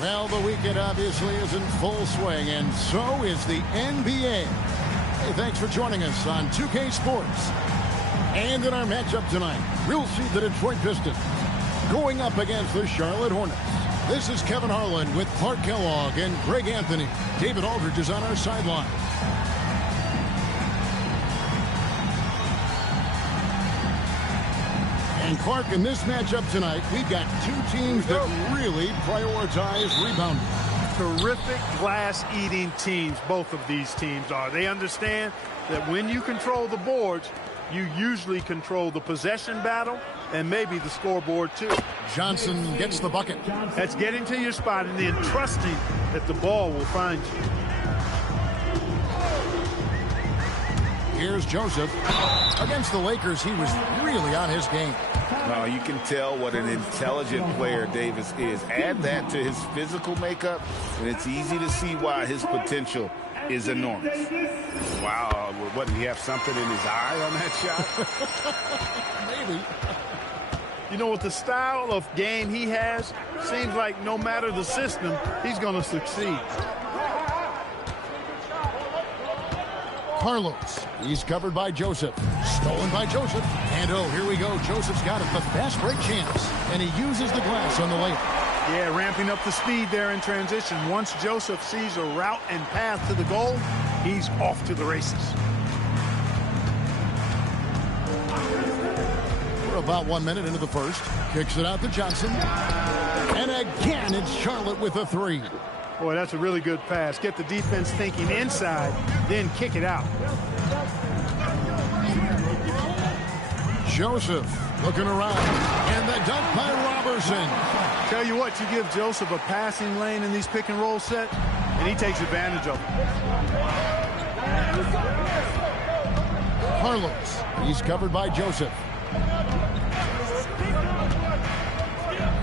Well, the weekend obviously is in full swing, and so is the NBA. Hey, thanks for joining us on 2K Sports. And in our matchup tonight, we'll see the Detroit Pistons going up against the Charlotte Hornets. This is Kevin Harlan with Clark Kellogg and Greg Anthony. David Aldridge is on our sideline. And Clark, in this matchup tonight, we've got two teams that really prioritize rebounding. Terrific glass-eating teams, both of these teams are. They understand that when you control the boards, you usually control the possession battle and maybe the scoreboard too. Johnson gets the bucket. That's getting to your spot and then trusting that the ball will find you. Here's Joseph. Against the Lakers, he was really on his game. Well, you can tell what an intelligent player Davis is. Add that to his physical makeup, and it's easy to see why his potential is enormous. Wow, what, did he have something in his eye on that shot? Maybe. You know, with the style of game he has, seems like no matter the system, he's going to succeed. Carlos, he's covered by Joseph. Stolen by Joseph. And oh, here we go. Joseph's got it. The fast break chance. And he uses the glass on the layup. Yeah, ramping up the speed there in transition. Once Joseph sees a route and path to the goal, he's off to the races. We're about 1 minute into the first. Kicks it out to Johnson. And again, it's Charlotte with a three. Boy, that's a really good pass. Get the defense thinking inside, then kick it out. Joseph looking around. And the dunk by Robertson. Tell you what, you give Joseph a passing lane in these pick and roll set, and he takes advantage of it. Carlos, he's covered by Joseph.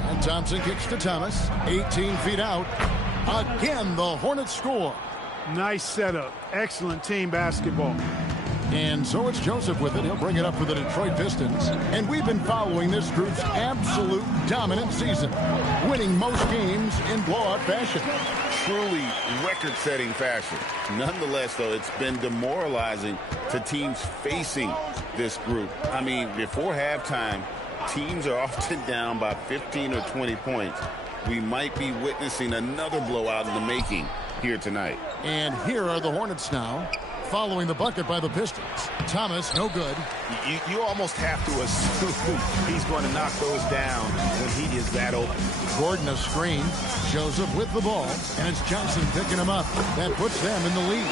And Thompson kicks to Thomas. 18 feet out. Again, the Hornets score. Nice setup. Excellent team basketball. And so it's Joseph with it. He'll bring it up for the Detroit Pistons. And we've been following this group's absolute dominant season, winning most games in blowout fashion. Truly record-setting fashion. Nonetheless, though, it's been demoralizing to teams facing this group. I mean, before halftime, teams are often down by 15 or 20 points. We might be witnessing another blowout in the making here tonight. And here are the Hornets now. following the bucket by the Pistons. Thomas, no good. You almost have to assume he's going to knock those down when he is that open. Gordon a screen. Joseph with the ball, and it's Johnson picking him up. That puts them in the lead.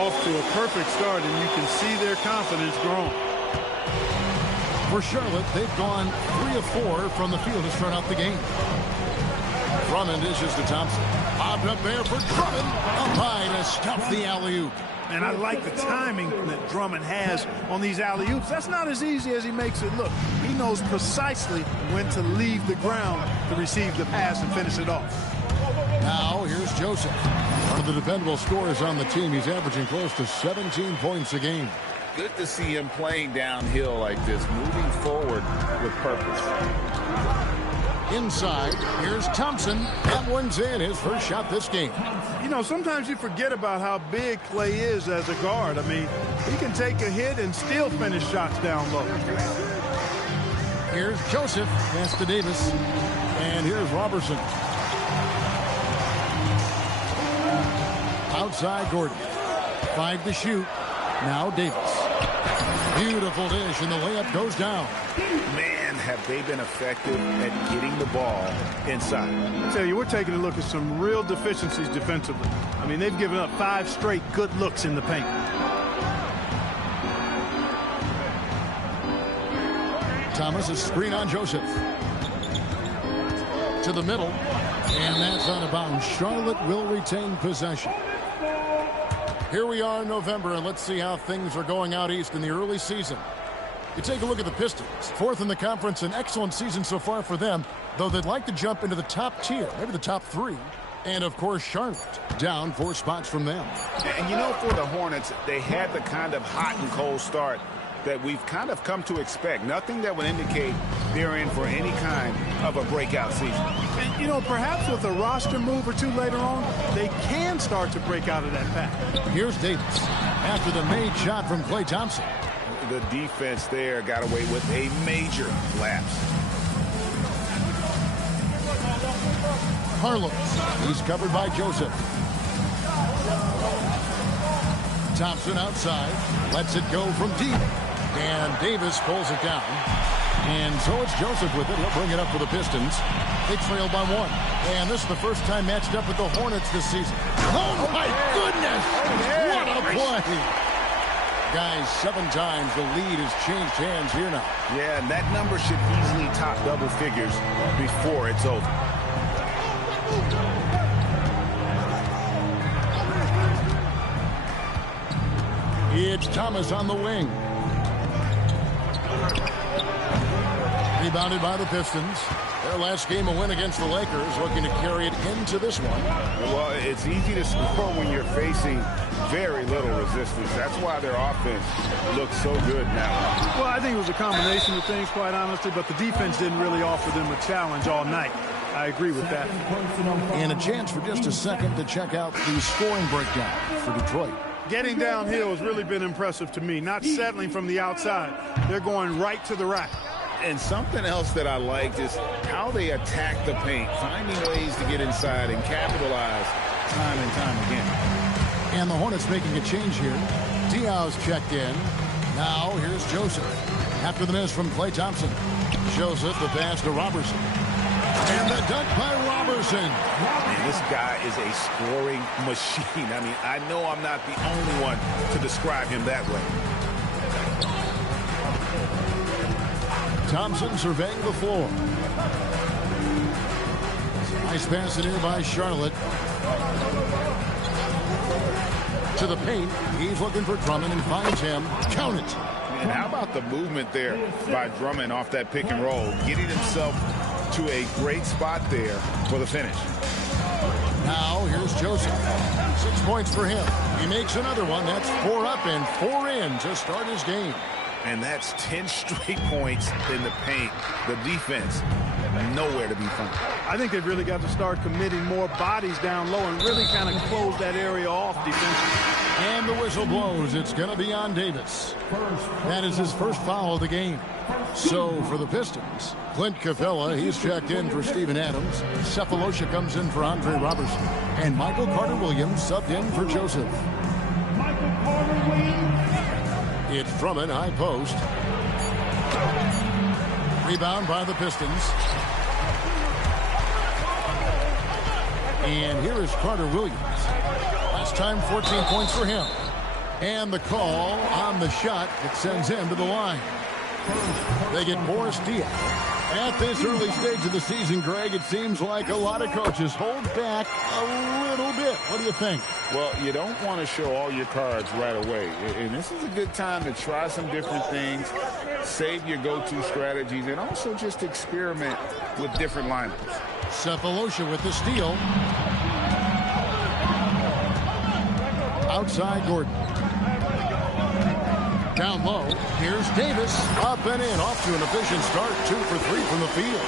Off to a perfect start, and you can see their confidence growing. For Charlotte, they've gone 3 of 4 from the field to start out the game. Drummond dishes to Thompson. Popped up there for Drummond. Up high to stop the alley-oop. And I like the timing that Drummond has on these alley-oops. That's not as easy as he makes it look. He knows precisely when to leave the ground to receive the pass and finish it off. Now, here's Joseph. One of the dependable scorers on the team. He's averaging close to 17 points a game. Good to see him playing downhill like this, moving forward with purpose. Inside, here's Thompson. That one's in, his first shot this game. You know, sometimes you forget about how big Clay is as a guard. I mean, he can take a hit and still finish shots down low. Here's Joseph. Pass to Davis. And here's Robertson. Outside Gordon. 5 to shoot. Now Davis. Beautiful dish, and the layup goes down. Man, have they been effective at getting the ball inside. I tell you, we're taking a look at some real deficiencies defensively. I mean, they've given up 5 straight good looks in the paint. Thomas, a screen on Joseph. To the middle, and that's out of bounds. Charlotte will retain possession. Here we are in November, and let's see how things are going out east in the early season. You take a look at the Pistons. 4th in the conference, an excellent season so far for them, though they'd like to jump into the top tier, maybe the top 3. And, of course, Charlotte, down 4 spots from them. And, you know, for the Hornets, they had the kind of hot and cold start that we've kind of come to expect. Nothing that would indicate they're in for any kind of a breakout season. And, you know, perhaps with a roster move or 2 later on, they can start to break out of that pack. Here's Davis after the made shot from Klay Thompson. The defense there got away with a major lapse. Harlow, he's covered by Joseph. Thompson outside, lets it go from deep. And Davis pulls it down. And so it's Joseph with it. He'll bring it up for the Pistons. They trail by 1. And this is the first time matched up with the Hornets this season. Oh, my goodness! What a play! Guys, 7 times the lead has changed hands here now. Yeah, and that number should easily top double figures before it's over. It's Thomas on the wing. Rebounded by the Pistons. Their last game, a win against the Lakers, looking to carry it into this one. Well, it's easy to score when you're facing very little resistance. That's why their offense looks so good now. Well, I think it was a combination of things, quite honestly, but the defense didn't really offer them a challenge all night. I agree with that. And a chance for just a second to check out the scoring breakdown for Detroit. Getting downhill has really been impressive to me, not settling from the outside. They're going right to the rack. And something else that I liked is how they attack the paint, finding ways to get inside and capitalize time and time again. And the Hornets making a change here. Diaz checked in. Now here's Joseph. After the miss from Klay Thompson. Joseph, the pass to Robertson. And the dunk by Robertson. Man, this guy is a scoring machine. I mean, I know I'm not the only one to describe him that way. Thompson surveying the floor. Nice pass in here by Charlotte. To the paint. He's looking for Drummond and finds him. Count it. And how about the movement there by Drummond off that pick and roll, getting himself to a great spot there for the finish. Now here's Joseph. 6 points for him. He makes another one. That's 4 up and 4 in to start his game. And that's 10 straight points in the paint. The defense, nowhere to be found. I think they've really got to start committing more bodies down low and really kind of close that area off defensively. And the whistle blows. It's going to be on Davis. That is his first foul of the game. So for the Pistons, Clint Capella, he's checked in for Steven Adams. Cephalosha comes in for Andre Robertson. And Michael Carter-Williams subbed in for Joseph. Michael Carter It's Drummond, high post. Rebound by the Pistons. And here is Carter Williams. Last time, 14 points for him. And the call on the shot that sends him to the line. They get Boris Diaw. At this early stage of the season, Greg, it seems like a lot of coaches hold back a little bit. What do you think? Well, you don't want to show all your cards right away. And this is a good time to try some different things, save your go-to strategies, and also just experiment with different lineups. Cephalosha with the steal. Outside Gordon. Down low, here's Davis. Up and in, off to an efficient start. 2 for 3 from the field.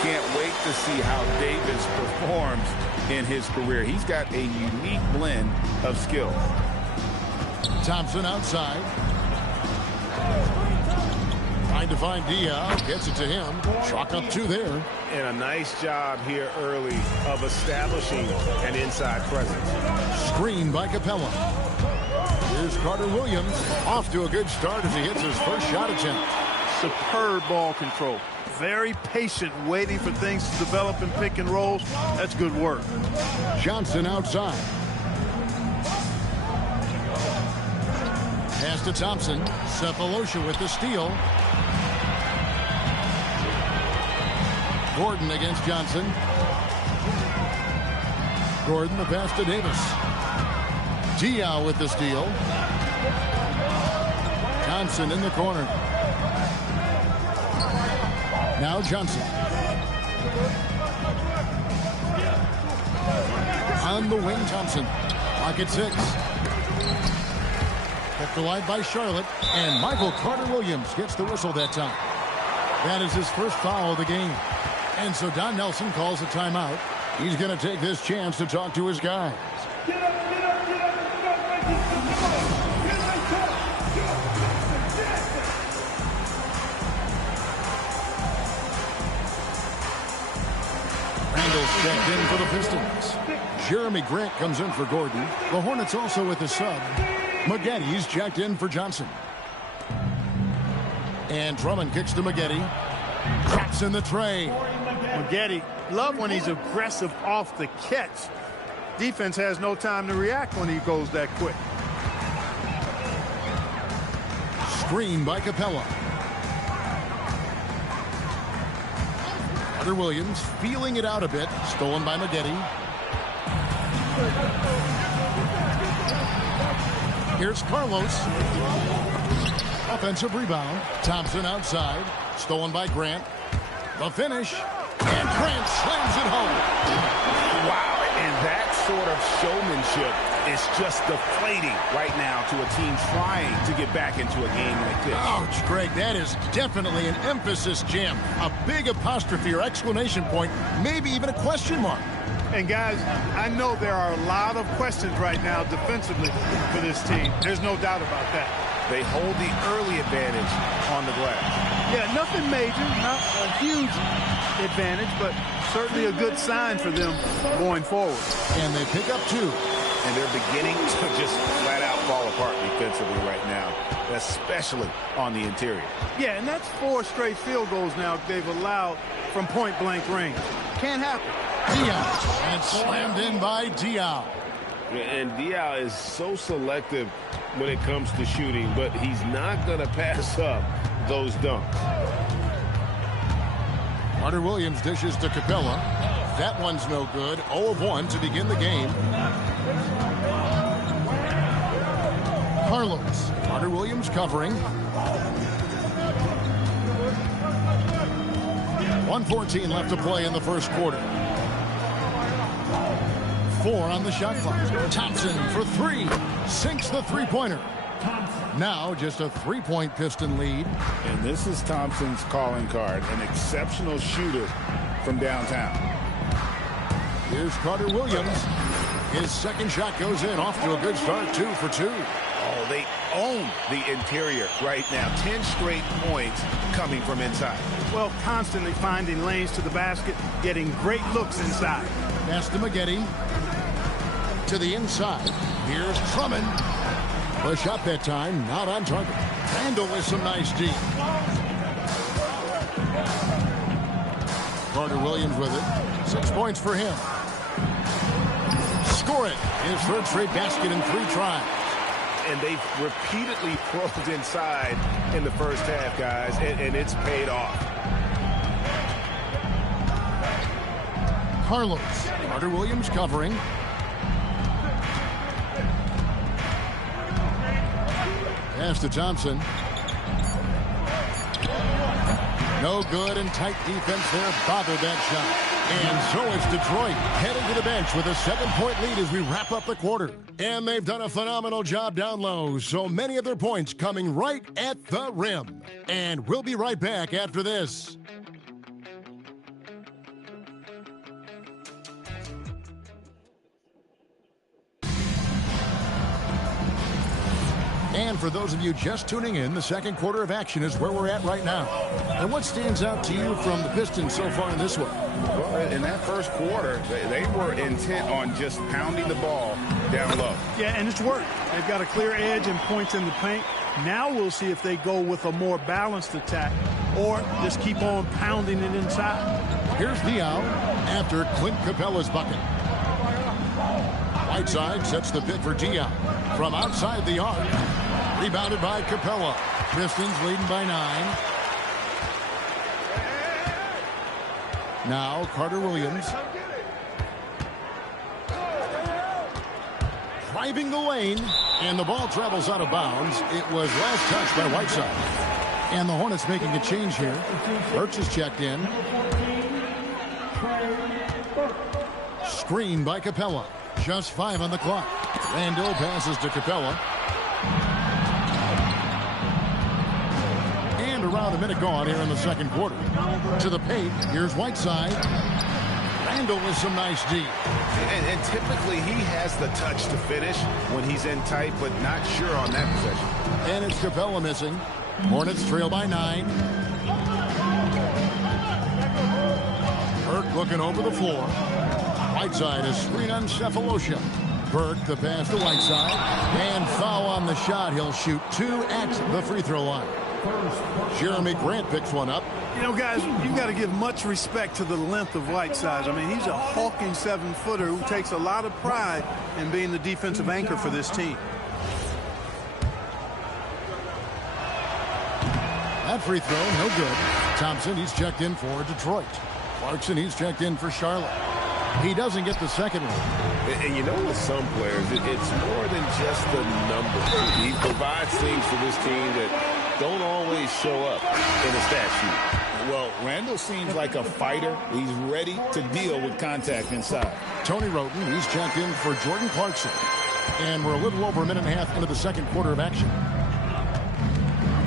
Can't wait to see how Davis performs in his career. He's got a unique blend of skills. Thompson outside. Trying to find Diaw. Gets it to him. Chalk up 2 there. And a nice job here early of establishing an inside presence. Screen by Capella. Here's Carter Williams. Off to a good start as he hits his first shot attempt. Superb ball control. Very patient, waiting for things to develop in pick and rolls. That's good work. Johnson outside. Pass to Thompson. Cephalosha with the steal. Gordon against Johnson. Gordon the pass to Davis. Diaw with the steal. Johnson in the corner. Now Johnson. On the wing, Thompson. Lock at 6. Kept alive by Charlotte. And Michael Carter Williams gets the whistle that time. That is his first foul of the game. And so Don Nelson calls a timeout. He's going to take this chance to talk to his guys. Randall's checked in for the Pistons. Jeremy Grant comes in for Gordon. The Hornets also with a sub. Maggetti's checked in for Johnson. And Drummond kicks to Maggetti. Drops in the tray. Maggetti, love when he's aggressive off the catch. Defense has no time to react when he goes that quick. Screen by Capella. Carter Williams feeling it out a bit. Stolen by Maggetti. Here's Carlos. Offensive rebound. Thompson outside. Stolen by Grant. The finish. And Grant slams it home. Wow, and that sort of showmanship is just deflating right now to a team trying to get back into a game like this. Ouch, Greg, that is definitely an emphasis jam. A big apostrophe or exclamation point, maybe even a question mark. And guys, I know there are a lot of questions right now defensively for this team. There's no doubt about that. They hold the early advantage on the glass. Yeah, nothing major, not a huge advantage, but certainly a good sign for them going forward. And they pick up 2. And they're beginning to just flat out fall apart defensively right now, especially on the interior. Yeah, and that's 4 straight field goals now they've allowed from point-blank range. Can't happen. Diaw, and it's slammed in by Diaw. And Diaw is so selective when it comes to shooting, but he's not going to pass up those dunks. Carter Williams dishes to Capella. That one's no good. 0 of 1 to begin the game. Carlos. Carter Williams covering. 1:14 left to play in the first quarter. 4 on the shot clock. Thompson for 3. Sinks the three-pointer. Now just a 3-point Piston lead. And this is Thompson's calling card, an exceptional shooter from downtown. Here's Carter Williams. His second shot goes in, off to a good start, 2 for 2. Oh, they own the interior right now. 10 straight points coming from inside. Well, constantly finding lanes to the basket, getting great looks inside. Pass to Maggetti. To the inside. Here's Drummond. The shot that time, not on target. Randall with some nice D. Carter Williams with it. 6 points for him. Score it. His third straight basket in 3 tries. And they've repeatedly probed inside in the first half, guys, and it's paid off. Carlos. Carter Williams covering. Pass to Thompson. No good, and tight defense there bothered that shot. And so it's Detroit heading to the bench with a 7-point lead as we wrap up the quarter. And they've done a phenomenal job down low, so many of their points coming right at the rim. And we'll be right back after this. And for those of you just tuning in, the second quarter of action is where we're at right now. And what stands out to you from the Pistons so far in this one? Well, in that first quarter, they were intent on just pounding the ball down low. Yeah, and it's worked. They've got a clear edge and points in the paint. Now we'll see if they go with a more balanced attack or just keep on pounding it inside. Here's Diaw after Clint Capella's bucket. Whiteside sets the pick for Diaw from outside the arc. Rebounded by Capella. Pistons leading by 9. Now Carter Williams. Driving the lane, and the ball travels out of bounds. It was last touched by Whiteside. And the Hornets making a change here. Burks is checked in. Screen by Capella. Just 5 on the clock. Randall passes to Capella. And around a minute gone here in the second quarter. To the paint, here's Whiteside. Randall with some nice D. And typically he has the touch to finish when he's in tight, but not sure on that possession. And it's Capella missing. Hornets trail by 9. Burke looking over the floor. Whiteside is screen on Cephalosha. Burke the pass to Whiteside. And foul on the shot. He'll shoot 2 at the free throw line. Jeremy Grant picks one up. You know, guys, you've got to give much respect to the length of Whiteside. I mean, he's a hulking 7-footer who takes a lot of pride in being the defensive anchor for this team. That free throw, no good. Thompson, he's checked in for Detroit. Clarkson, he's checked in for Charlotte. He doesn't get the second one. And you know, with some players, it's more than just the numbers. He provides things for this team that don't always show up in the stat sheet. Well, Randall seems like a fighter. He's ready to deal with contact inside. Tony Roten, he's checked in for Jordan Clarkson. And we're a little over a minute and a half into the second quarter of action.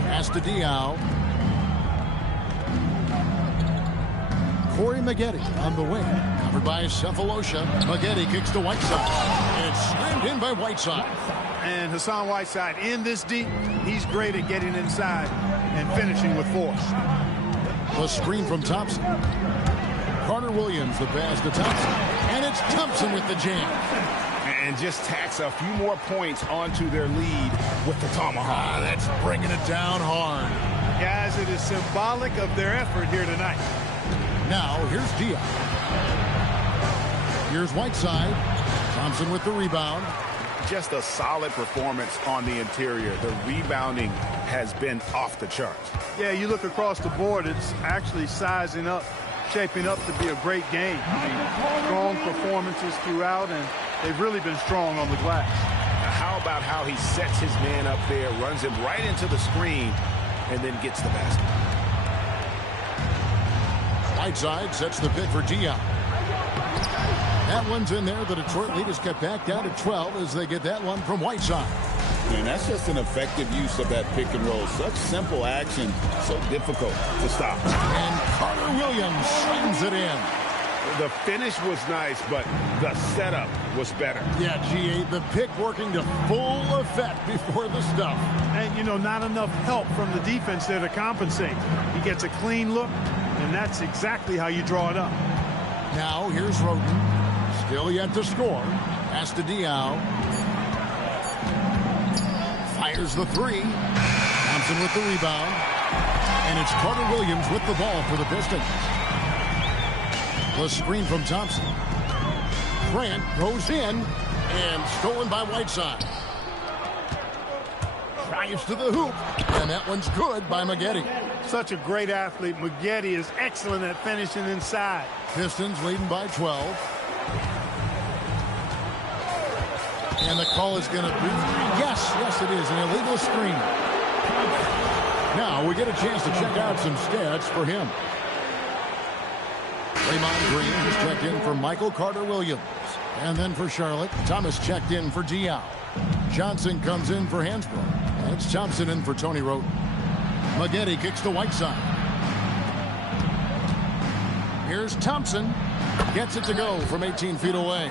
Pass to Diaw. Corey Maggette on the wing. Covered by Cephalosha. Maggette kicks to Whiteside. And it's slammed in by Whiteside. And Hassan Whiteside in this deep, he's great at getting inside and finishing with force. The screen from Thompson. Carter Williams, the pass to Thompson. And it's Thompson with the jam. And just tacks a few more points onto their lead with the tomahawk. That's bringing it down hard. Guys, it is symbolic of their effort here tonight. Now, here's Diaw. Here's Whiteside. Thompson with the rebound. Just a solid performance on the interior. The rebounding has been off the charts. Yeah, you look across the board, it's actually sizing up, shaping up to be a great game. I mean, strong performances throughout, and they've really been strong on the glass. Now, how about how he sets his man up there, runs him right into the screen, and then gets the basket. Whiteside sets the pick for Diaw. That one's in there. The Detroit lead is cut back down to 12 as they get that one from Whiteside. And that's just an effective use of that pick and roll. Such simple action, so difficult to stop. And Carter Williams slams it in. The finish was nice, but the setup was better. Yeah, G.A., the pick working to full effect before the stuff. And, you know, not enough help from the defense there to compensate. He gets a clean look, and that's exactly how you draw it up. Now, here's Roten. Still yet to score. Pass to Diaw. Fires the three. Thompson with the rebound. And it's Carter Williams with the ball for the Pistons. The screen from Thompson. Grant goes in and stolen by Whiteside. Tries to the hoop, and that one's good by Maggette. Such a great athlete. Maggette is excellent at finishing inside. Pistons leading by 12. And the call is going to be, yes, it is, an illegal screen. Now we get a chance to check out some stats for him. Draymond Green has checked in for Michael Carter-Williams. And then for Charlotte, Thomas checked in for Diaw. Johnson comes in for Hansbrough. It's Thompson in for Tony Wroten. Maggette kicks to Whiteside. Here's Thompson. Gets it to go from 18 feet away.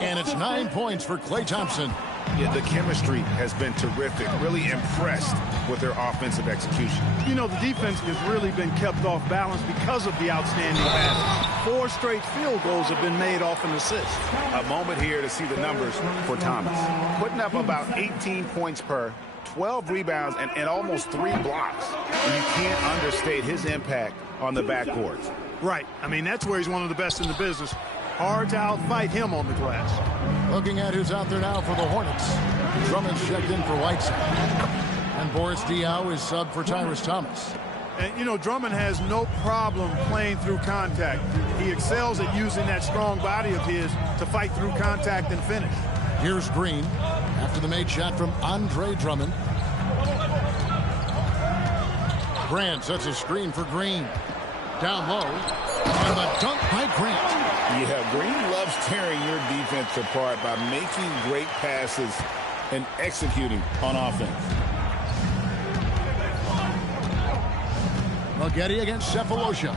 And it's 9 points for Klay Thompson. Yeah, the chemistry has been terrific. Really impressed with their offensive execution. You know, the defense has really been kept off balance because of the outstanding pass. 4 straight field goals have been made off an assist. A moment here to see the numbers for Thomas. Putting up about 18 points per, 12 rebounds, and almost 3 blocks. And you can't understate his impact on the backcourt. Right. I mean, that's where he's one of the best in the business. Hard to outfight him on the glass. Looking at who's out there now for the Hornets. Drummond's checked in for Whiteside. And Boris Diaw is subbed for Tyrese Thomas. And, you know, Drummond has no problem playing through contact. He excels at using that strong body of his to fight through contact and finish. Here's Green after the made shot from Andre Drummond. Grant sets a screen for Green. Down low. And the dunk by Grant. Yeah, Green loves tearing your defense apart by making great passes and executing on offense. Maggette against Cephalosha.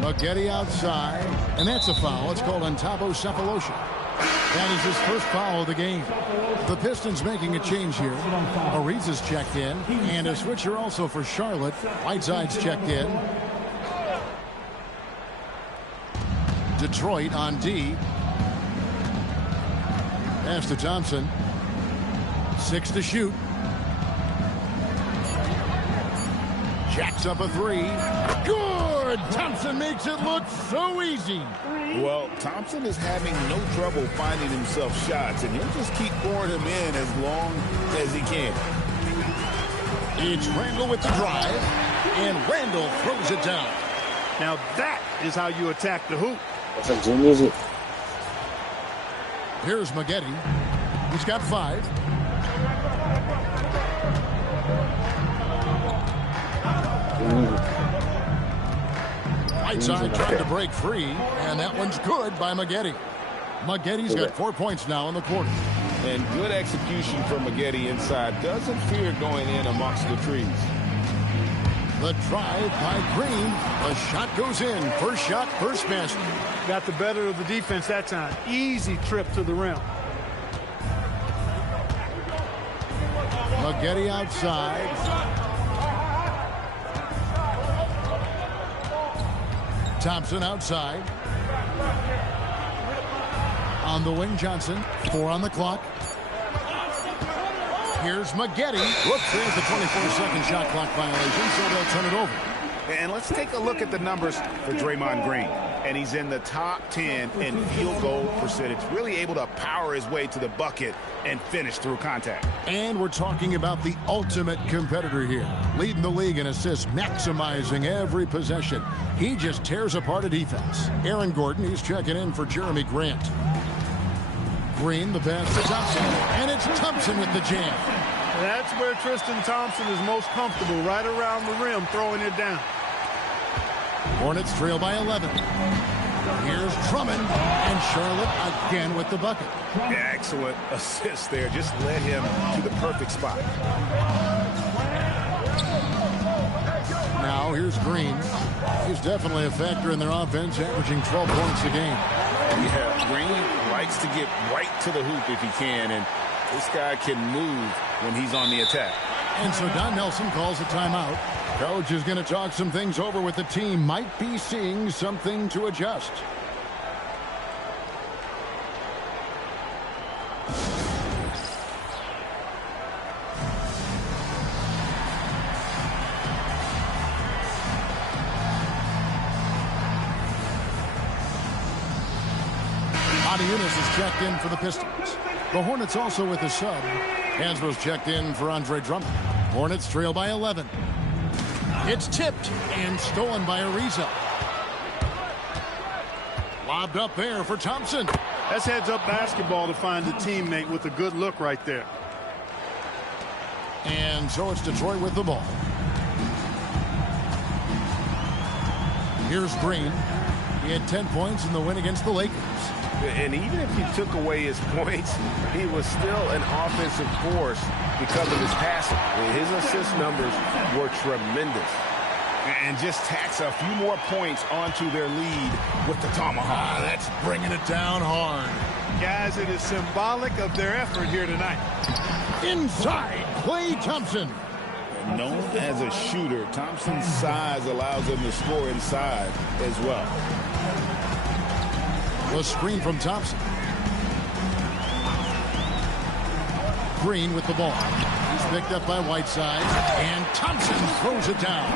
Maggette outside, and that's a foul. It's called on Thabo Cephalosha. That is his first foul of the game. The Pistons making a change here. Ariza's checked in, and a switcher also for Charlotte. Whiteside's checked in. Detroit on D. Pass to Thompson. 6 to shoot. Jacks up a 3. Good! Thompson makes it look so easy. Well, Thompson is having no trouble finding himself shots, and he'll just keep pouring him in as long as he can. It's Randall with the drive, and Randall throws it down. Now that is how you attack the hoop. Here's Maggette. He's got 5. Whiteside trying to break free, and that one's good by Maggette. Maggette's got 4 points now in the quarter. And good execution from Maggette inside. Doesn't fear going in amongst the trees. The drive by Green. The shot goes in. First shot, first basket. Got the better of the defense that time. Easy trip to the rim. Maggette outside. Thompson outside. On the wing, Johnson. 4 on the clock. Here's Maggette. Whoops, there's the 24-second shot clock violation, so they'll turn it over. And let's take a look at the numbers for Draymond Green. And he's in the top 10 in field goal percentage. Really able to power his way to the bucket and finish through contact. And we're talking about the ultimate competitor here. Leading the league in assists, maximizing every possession. He just tears apart a defense. Aaron Gordon, he's checking in for Jeremy Grant. Green, the pass to Thompson. And it's Thompson with the jam. That's where Tristan Thompson is most comfortable, right around the rim, throwing it down. Hornets trail by 11. Here's Drummond, and Charlotte again with the bucket. Yeah, excellent assist there. Just led him to the perfect spot. Now here's Green. He's definitely a factor in their offense, averaging 12 points a game. Yeah, Green likes to get right to the hoop if he can, and this guy can move when he's on the attack. And so Don Nelson calls a timeout. Coach is going to talk some things over with the team. Might be seeing something to adjust. Yunus is checked in for the Pistons. The Hornets also with a sub. Hansbrough's checked in for Andre Drummond. Hornets trail by 11. It's tipped and stolen by Ariza. Lobbed up there for Thompson. That's heads-up basketball to find a teammate with a good look right there. And so it's Detroit with the ball. Here's Green. He had 10 points in the win against the Lakers. And even if he took away his points, he was still an offensive force because of his passing. His assist numbers were tremendous. And just tacks a few more points onto their lead with the tomahawk. That's bringing it down hard. Guys, it is symbolic of their effort here tonight. Inside, Klay Thompson. Known as a shooter, Thompson's size allows him to score inside as well. The screen from Thompson. Green with the ball. He's picked up by Whiteside, and Thompson throws it down.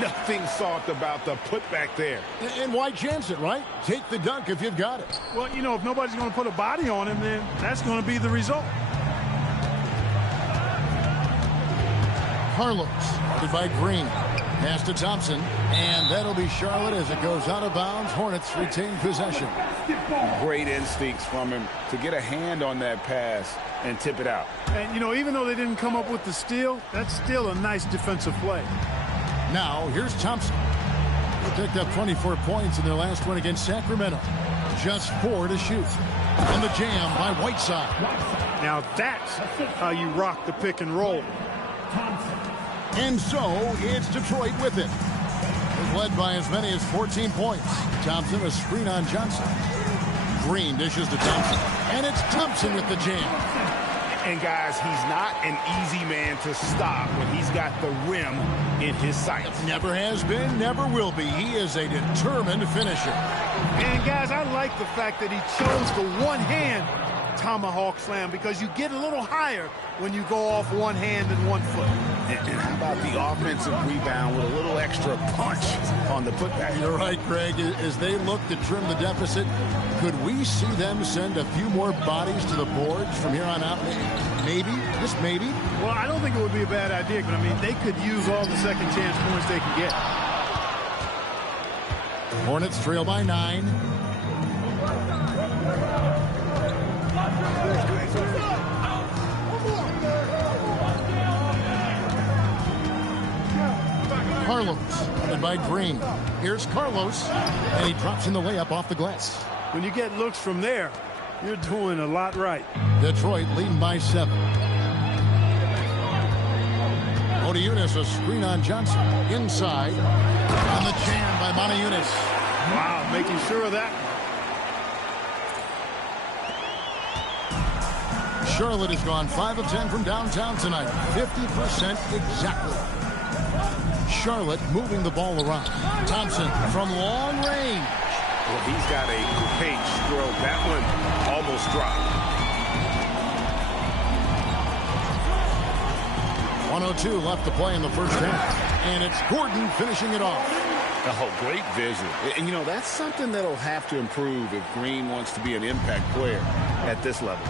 Nothing soft about the putback there. And why chance it, right? Take the dunk if you've got it. Well, you know, if nobody's going to put a body on him, then that's going to be the result. Carlos, guarded by Green. Pass to Thompson, and that'll be Charlotte as it goes out of bounds. Hornets retain possession. Great instincts from him to get a hand on that pass and tip it out. And, you know, even though they didn't come up with the steal, that's still a nice defensive play. Now, here's Thompson. They picked up 24 points in their last one against Sacramento. Just 4 to shoot. And the jam by Whiteside. Now that's how you rock the pick and roll. And so, it's Detroit with it. They've led by as many as 14 points. Thompson, a screen on Johnson. Green dishes to Thompson. And it's Thompson with the jam. And, guys, he's not an easy man to stop when he's got the rim in his sights. Never has been, never will be. He is a determined finisher. And, guys, I like the fact that he chose the one-hand tomahawk slam because you get a little higher when you go off one hand and one foot. And how about the offensive rebound with a little extra punch on the putback? You're right, Greg. As they look to trim the deficit, could we see them send a few more bodies to the boards from here on out? Maybe, just maybe. Well, I don't think it would be a bad idea, but I mean, they could use all the second chance points they can get. Hornets trail by 9. Carlos, guarded by Green. Here's Carlos, and he drops in the layup off the glass. When you get looks from there, you're doing a lot right. Detroit leading by 7. Yunus, a screen on Johnson. Inside. On the jam by Yunus. Wow, making sure of that. Charlotte has gone 5 of 10 from downtown tonight. 50% exactly. Charlotte moving the ball around. Thompson from long range. Well, he's got a great stroke. That one almost dropped. 1:02 left to play in the first half. And it's Gordon finishing it off. Oh, great vision. And, you know, that's something that'll have to improve if Green wants to be an impact player at this level.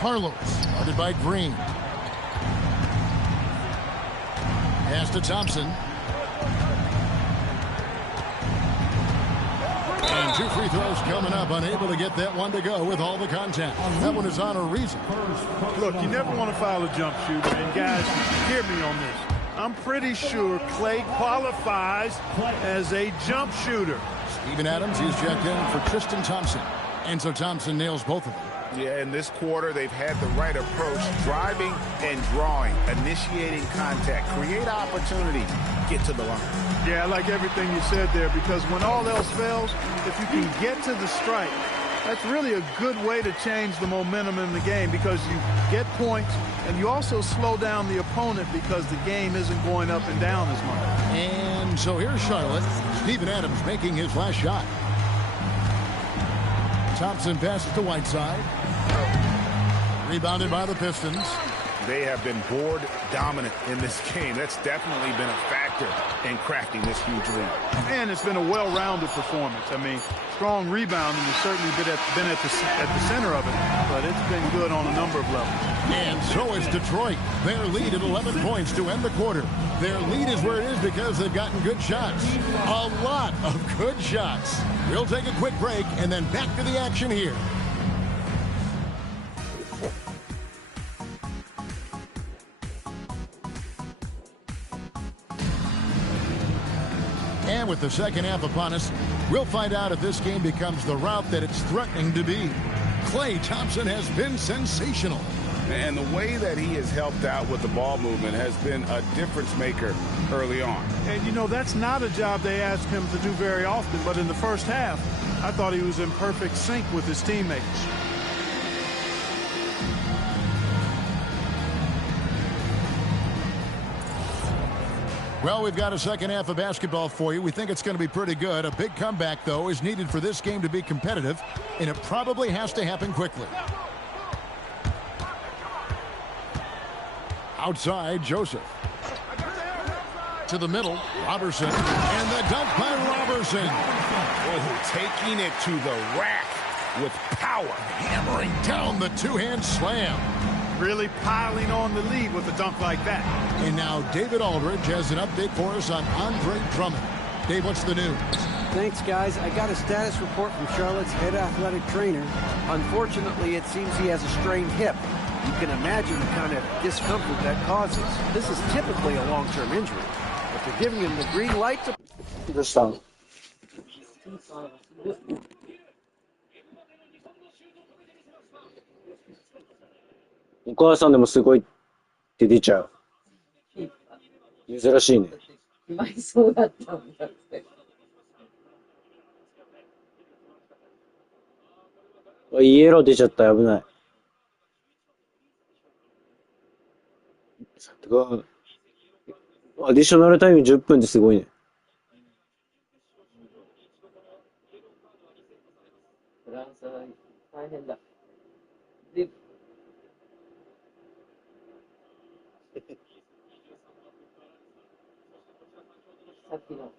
Carlos, guarded by Green. Pass to Thompson. And 2 free throws coming up. Unable to get that one to go with all the contact. That one is on Ariza. Look, you never want to foul a jump shooter. And, guys, hear me on this. I'm pretty sure Klay qualifies as a jump shooter. Steven Adams, he's checked in for Tristan Thompson. And so Thompson nails both of them. Yeah, in this quarter, they've had the right approach, driving and drawing, initiating contact, create opportunity, get to the line. Yeah, I like everything you said there, because when all else fails, if you can get to the strike, that's really a good way to change the momentum in the game, because you get points and you also slow down the opponent because the game isn't going up and down as much. And so here's Charlotte. Steven Adams making his last shot. Thompson passes to Whiteside. Rebounded by the Pistons. They have been board dominant in this game. That's definitely been a factor in crafting this huge lead. And it's been a well-rounded performance. I mean, strong rebounding has certainly been at the center of it, but it's been good on a number of levels. And so is Detroit. Their lead at 11 points to end the quarter. Their lead is where it is because they've gotten good shots. A lot of good shots. We'll take a quick break and then back to the action here. And with the second half upon us, we'll find out if this game becomes the route that it's threatening to be. Klay Thompson has been sensational. And the way that he has helped out with the ball movement has been a difference maker early on. And, you know, that's not a job they ask him to do very often, but in the first half, I thought he was in perfect sync with his teammates. Well, we've got a second half of basketball for you. We think it's going to be pretty good. A big comeback, though, is needed for this game to be competitive, and it probably has to happen quickly. Outside, Joseph. To the middle, Robertson. And the dunk by Robertson. Oh, taking it to the rack with power. Hammering down the two-hand slam. Really piling on the lead with a dunk like that. And now David Aldridge has an update for us on Andre Drummond. Dave, what's the news? Thanks, guys. I got a status report from Charlotte's head athletic trainer. Unfortunately, it seems he has a strained hip. You can imagine the kind of discomfort that causes. This is typically a long-term injury. But they're giving him the green light to...お母さんでもすごいって出ちゃう。珍しいね。前そうだったんだって。イエロー出ちゃった。危ない。アディショナルタイム10分ってすごいね。フランスは大変だ。でさっきの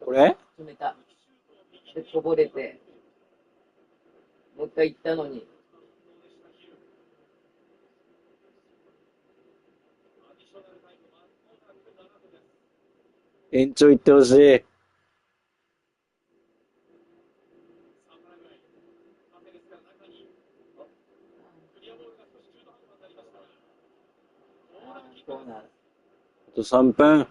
これ止めた。で、こぼれて、もう一回行ったのに。延長行ってほしい。あと3分。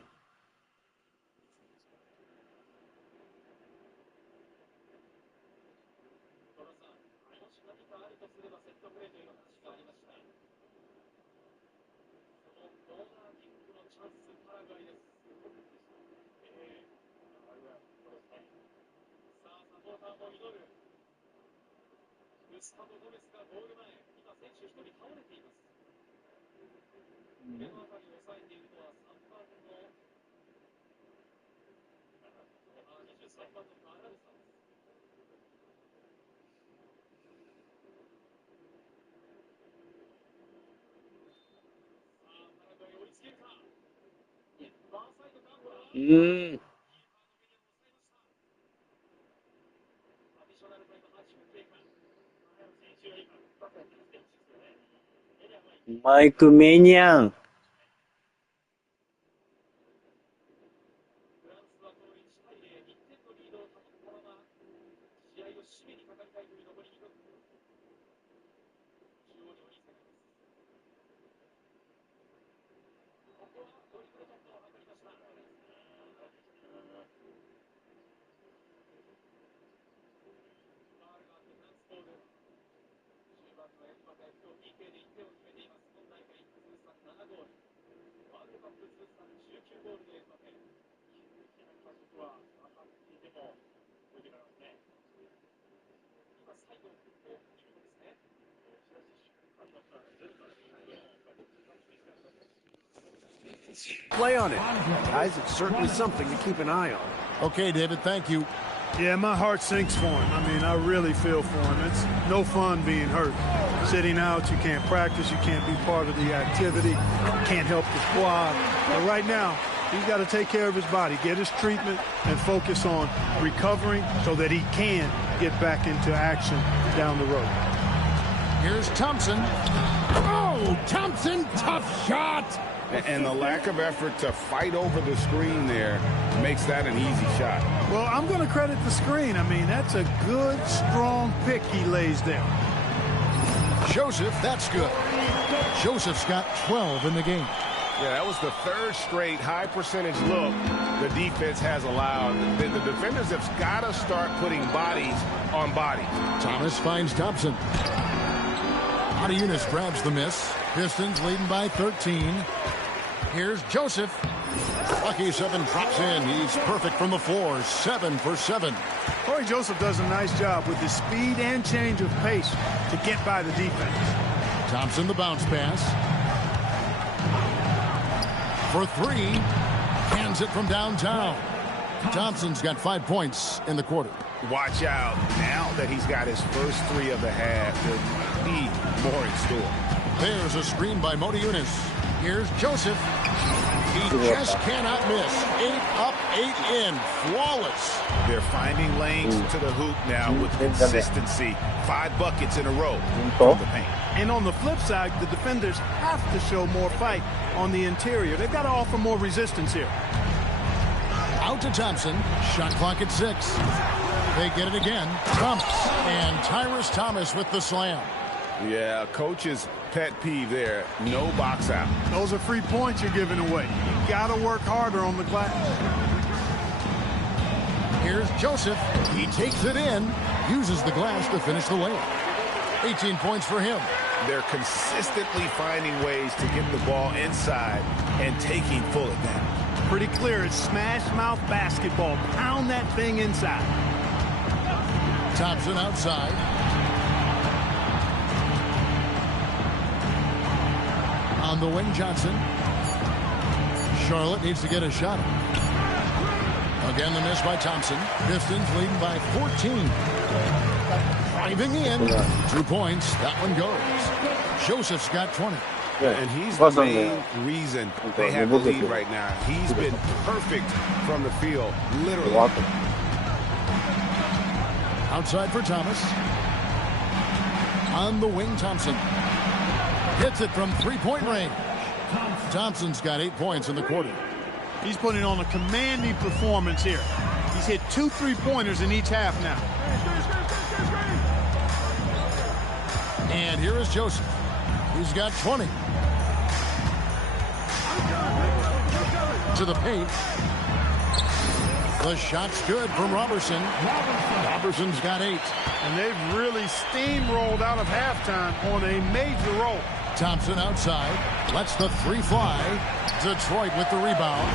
マイク・メニャン。Play on it. Guys, it's certainly something to keep an eye on. Okay, David, thank you. Yeah, my heart sinks for him. I mean, I really feel for him. It's no fun being hurt. Sitting out, you can't practice, you can't be part of the activity, can't help the squad. But right now, he's got to take care of his body, get his treatment, and focus on recovering so that he can get back into action down the road. Here's Thompson. Oh, Thompson, tough shot. And the lack of effort to fight over the screen there makes that an easy shot. Well, I'm going to credit the screen. I mean, that's a good, strong pick he lays there. Joseph, that's good. Joseph's got 12 in the game. Yeah, that was the third straight high percentage look the defense has allowed. The defenders have got to start putting bodies on bodies. Thomas finds Thompson. Unis grabs the miss. Pistons leading by 13. Here's Joseph. Lucky 7 drops in. He's perfect from the floor. 7 for 7. Corey Joseph does a nice job with his speed and change of pace to get by the defense. Thompson the bounce pass. For 3. Hands it from downtown. Thompson's got 5 points in the quarter. Watch out. Now that he's got his first 3 of the half, there might be more in store. There's a screen by Unis. Here's Joseph. He just cannot miss. 8 up, 8 in. Flawless. They're finding lanes to the hoop now with consistency. 5 buckets in a row from the paint. And on the flip side, the defenders have to show more fight on the interior. They've got to offer more resistance here. Out to Thompson. Shot clock at 6. They get it again. Thomas. And Tyrus Thomas with the slam. Yeah, coach's pet peeve there. No box out. Those are free points you're giving away. You got to work harder on the glass. Here's Joseph. He takes it in. Uses the glass to finish the layup. 18 points for him. They're consistently finding ways to get the ball inside and taking full advantage. Pretty clear. It's smash mouth basketball. Pound that thing inside. Thompson outside. On the wing, Johnson. Charlotte needs to get a shot. Again, the miss by Thompson. Pistons leading by 14. Driving in. 2 points. That one goes. Joseph's got 20. And he's the main reason they have the lead right now. He's been perfect from the field, literally. Outside for Thomas. On the wing, Thompson. Hits it from 3-point range. Thompson's got 8 points in the quarter. He's putting on a commanding performance here. He's hit 2 3-pointers in each half now. And here is Joseph. He's got 20. To the paint. The shot's good from Robertson. Robertson's got 8. And they've really steamrolled out of halftime on a major roll. Thompson outside. Lets the 3 fly. Detroit with the rebound.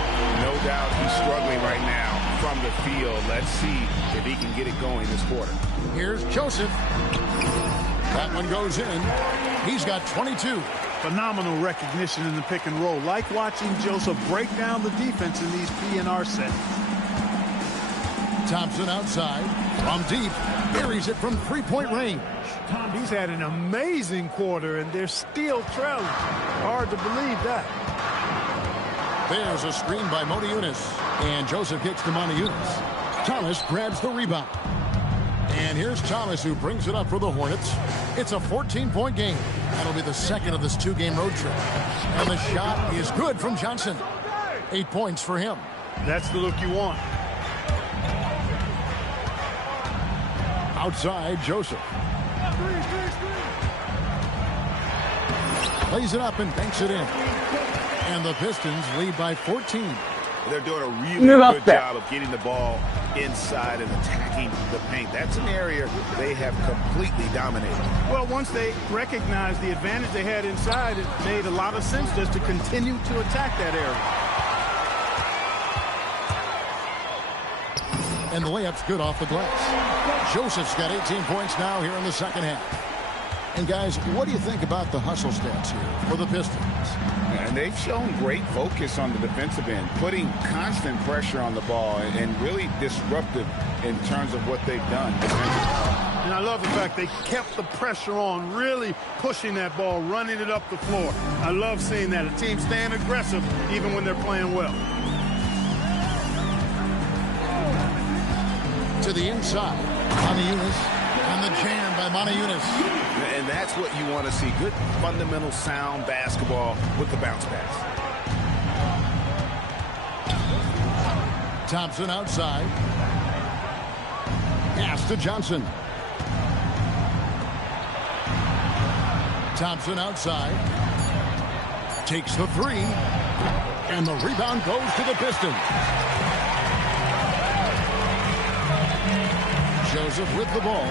No doubt he's struggling right now from the field. Let's see if he can get it going this quarter. Here's Joseph. That one goes in. He's got 22. Phenomenal recognition in the pick and roll. Like watching Joseph break down the defense in these P&R sets. Thompson outside. From deep. Buries it from 3-point range. He's had an amazing quarter, and they're still trailing. Hard to believe that. There's a screen by Unis. And Joseph kicks to Unis. Thomas grabs the rebound. And here's Thomas, who brings it up for the Hornets. It's a 14-point game. That'll be the second of this 2-game road trip. And the shot is good from Johnson. 8 points for him. That's the look you want. Outside, Joseph. Lays it up and banks it in. And the Pistons lead by 14. They're doing a really good job of getting the ball inside and attacking the paint. That's an area they have completely dominated. Well, once they recognized the advantage they had inside, it made a lot of sense just to continue to attack that area. And the layup's good off the glass. Joseph's got 18 points now here in the second half. And guys, what do you think about the hustle stats here for the Pistons? And they've shown great focus on the defensive end, putting constant pressure on the ball and really disruptive in terms of what they've done defensively. And I love the fact they kept the pressure on, really pushing that ball, running it up the floor. I love seeing that. A team staying aggressive even when they're playing well. To the inside, Montejunas, and the jam by Montejunas. And that's what you want to see. Good, fundamental, sound basketball with the bounce pass. Thompson outside. Pass to Johnson. Thompson outside. Takes the three. And the rebound goes to the Pistons. Joseph with the ball.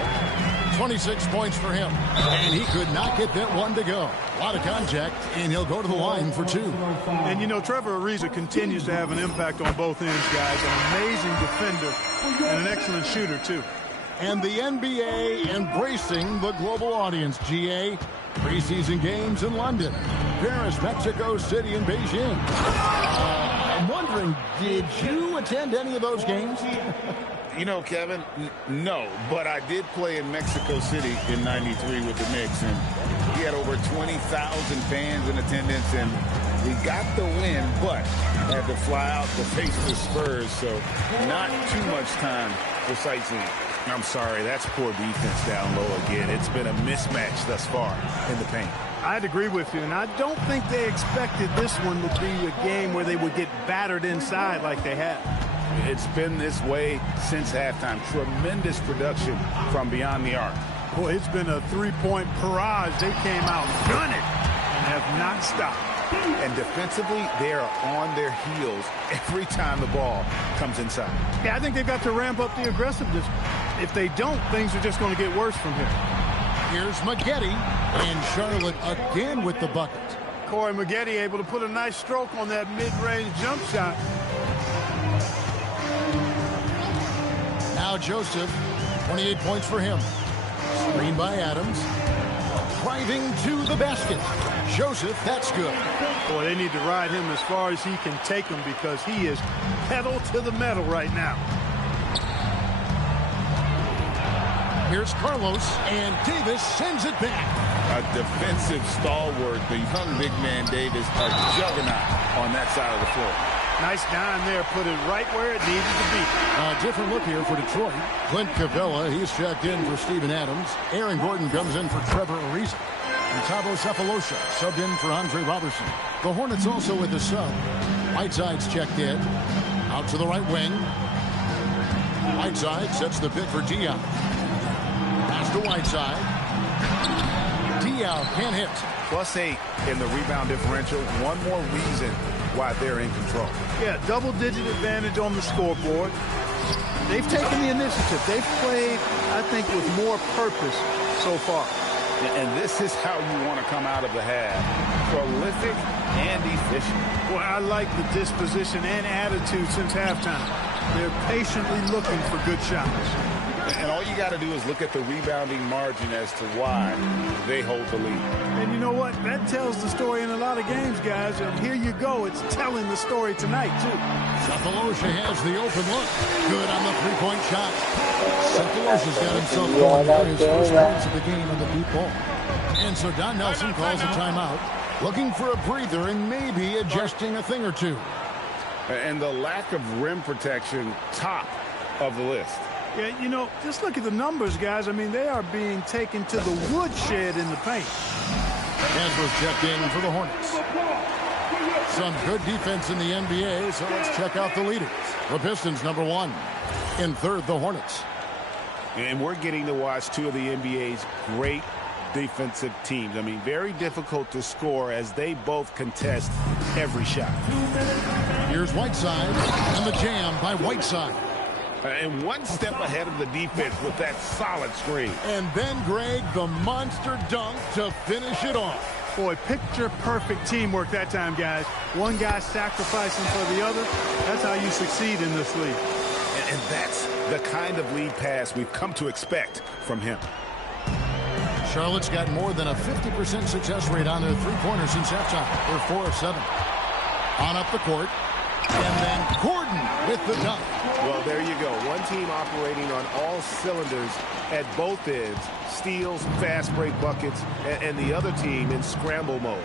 26 points for him. And he could not get that one to go. A lot of contact, and he'll go to the line for two. And, you know, Trevor Ariza continues to have an impact on both ends, guys. An amazing defender and an excellent shooter, too. And the NBA embracing the global audience, GA. Preseason games in London, Paris, Mexico City, and Beijing. I'm wondering, did you attend any of those games? You know, Kevin, no, but I did play in Mexico City in '93 with the Knicks, and we had over 20,000 fans in attendance, and we got the win, but had to fly out to face the Spurs, so not too much time for sightseeing. I'm sorry, that's poor defense down low again. It's been a mismatch thus far in the paint. I'd agree with you, and I don't think they expected this one to be a game where they would get battered inside like they have. It's been this way since halftime. Tremendous production from beyond the arc. Boy, it's been a three-point barrage. They came out gunning and have not stopped. And defensively, they are on their heels every time the ball comes inside. Yeah, I think they've got to ramp up the aggressiveness. If they don't, things are just going to get worse from here. Here's Maggette, and Charlotte again with the bucket. Corey Maggette able to put a nice stroke on that mid-range jump shot. Now Joseph, 28 points for him. Screen by Adams. Driving to the basket. Joseph, that's good. Boy, they need to ride him as far as he can take him because he is pedal to the metal right now. Here's Carlos, and Davis sends it back. A defensive stalwart, the young big man Davis, a juggernaut on that side of the floor. Nice dime there, put it right where it needed to be. A different look here for Detroit. Clint Capella, he's checked in for Steven Adams. Aaron Gordon comes in for Trevor Ariza. And Thabo Sefolosha subbed in for Andre Robertson. The Hornets also with a sub. Whiteside's checked in. Out to the right wing. Whiteside sets the pick for Diaw. Pass to Whiteside. Diaw can't hit. +8 in the rebound differential. One more reason why they're in control. Yeah, double-digit advantage on the scoreboard. They've taken the initiative. They've played, I think, with more purpose so far. And this is how you want to come out of the half. Prolific and efficient. Well, I like the disposition and attitude since halftime. They're patiently looking for good shots. And all you got to do is look at the rebounding margin as to why they hold the lead. And you know what? That tells the story in a lot of games, guys. And here you go. It's telling the story tonight, too. Sefolosha has the open look. Good on the three-point shot. Sefolosha's got himself going for his first points of the game on the deep ball. And so Don Nelson calls a timeout, looking for a breather and maybe adjusting a thing or two. And the lack of rim protection, top of the list. Yeah, you know, just look at the numbers, guys. I mean, they are being taken to the woodshed in the paint. Hasler's checked in for the Hornets. Some good defense in the NBA, so let's check out the leaders. The Pistons, #1. In third, the Hornets. And we're getting to watch two of the NBA's great defensive teams. I mean, very difficult to score as they both contest every shot. Here's Whiteside, and the jam by Whiteside. And one step ahead of the defense with that solid screen. And then, Greg, the monster dunk to finish it off. Boy, picture-perfect teamwork that time, guys. One guy sacrificing for the other. That's how you succeed in this league. And that's the kind of lead pass we've come to expect from him. Charlotte's got more than a 50% success rate on their three-pointers since halftime. They're 4 of 7. On up the court. And then Gordon with the dunk. Well, there you go. One team operating on all cylinders at both ends. Steals, fast break buckets, and the other team in scramble mode.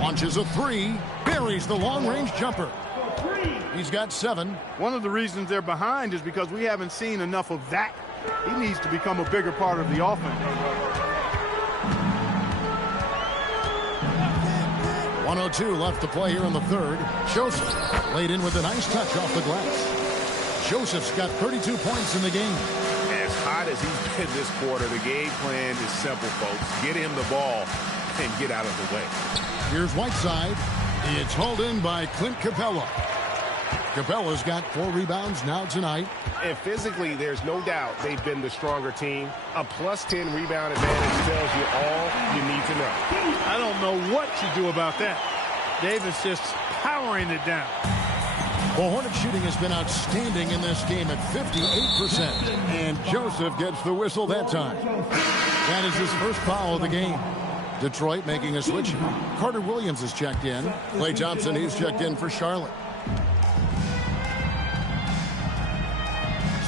Launches a three. Buries the long-range jumper. He's got 7. One of the reasons they're behind is because we haven't seen enough of that. He needs to become a bigger part of the offense. 1:02 left to play here in the third. Joseph laid in with a nice touch off the glass. Joseph's got 32 points in the game. As hot as he's been this quarter, the game plan is simple, folks. Get him the ball and get out of the way. Here's Whiteside. It's hauled in by Clint Capella. Capella's got 4 rebounds now tonight. And physically, there's no doubt they've been the stronger team. A +10 rebound advantage tells you all you need to know. I don't know what to do about that. Davis just powering it down. Well, Hornet shooting has been outstanding in this game at 58%. And Joseph gets the whistle that time. That is his first foul of the game. Detroit making a switch. Carter Williams is checked in. Klay Thompson, he's checked in for Charlotte.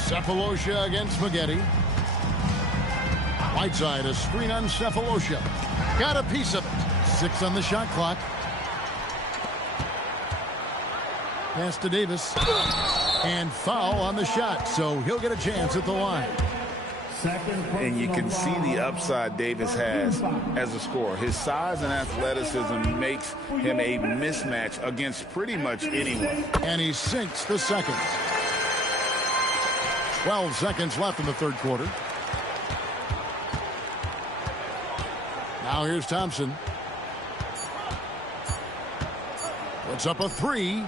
Cephalosha against Spaghetti. Whiteside, a screen on Cephalosha. Got a piece of it. 6 on the shot clock. Pass to Davis. And foul on the shot, so he'll get a chance at the line. And you can see the upside Davis has as a scorer. His size and athleticism makes him a mismatch against pretty much anyone. And he sinks the second. 12 seconds left in the third quarter. Now here's Thompson. Puts up a 3.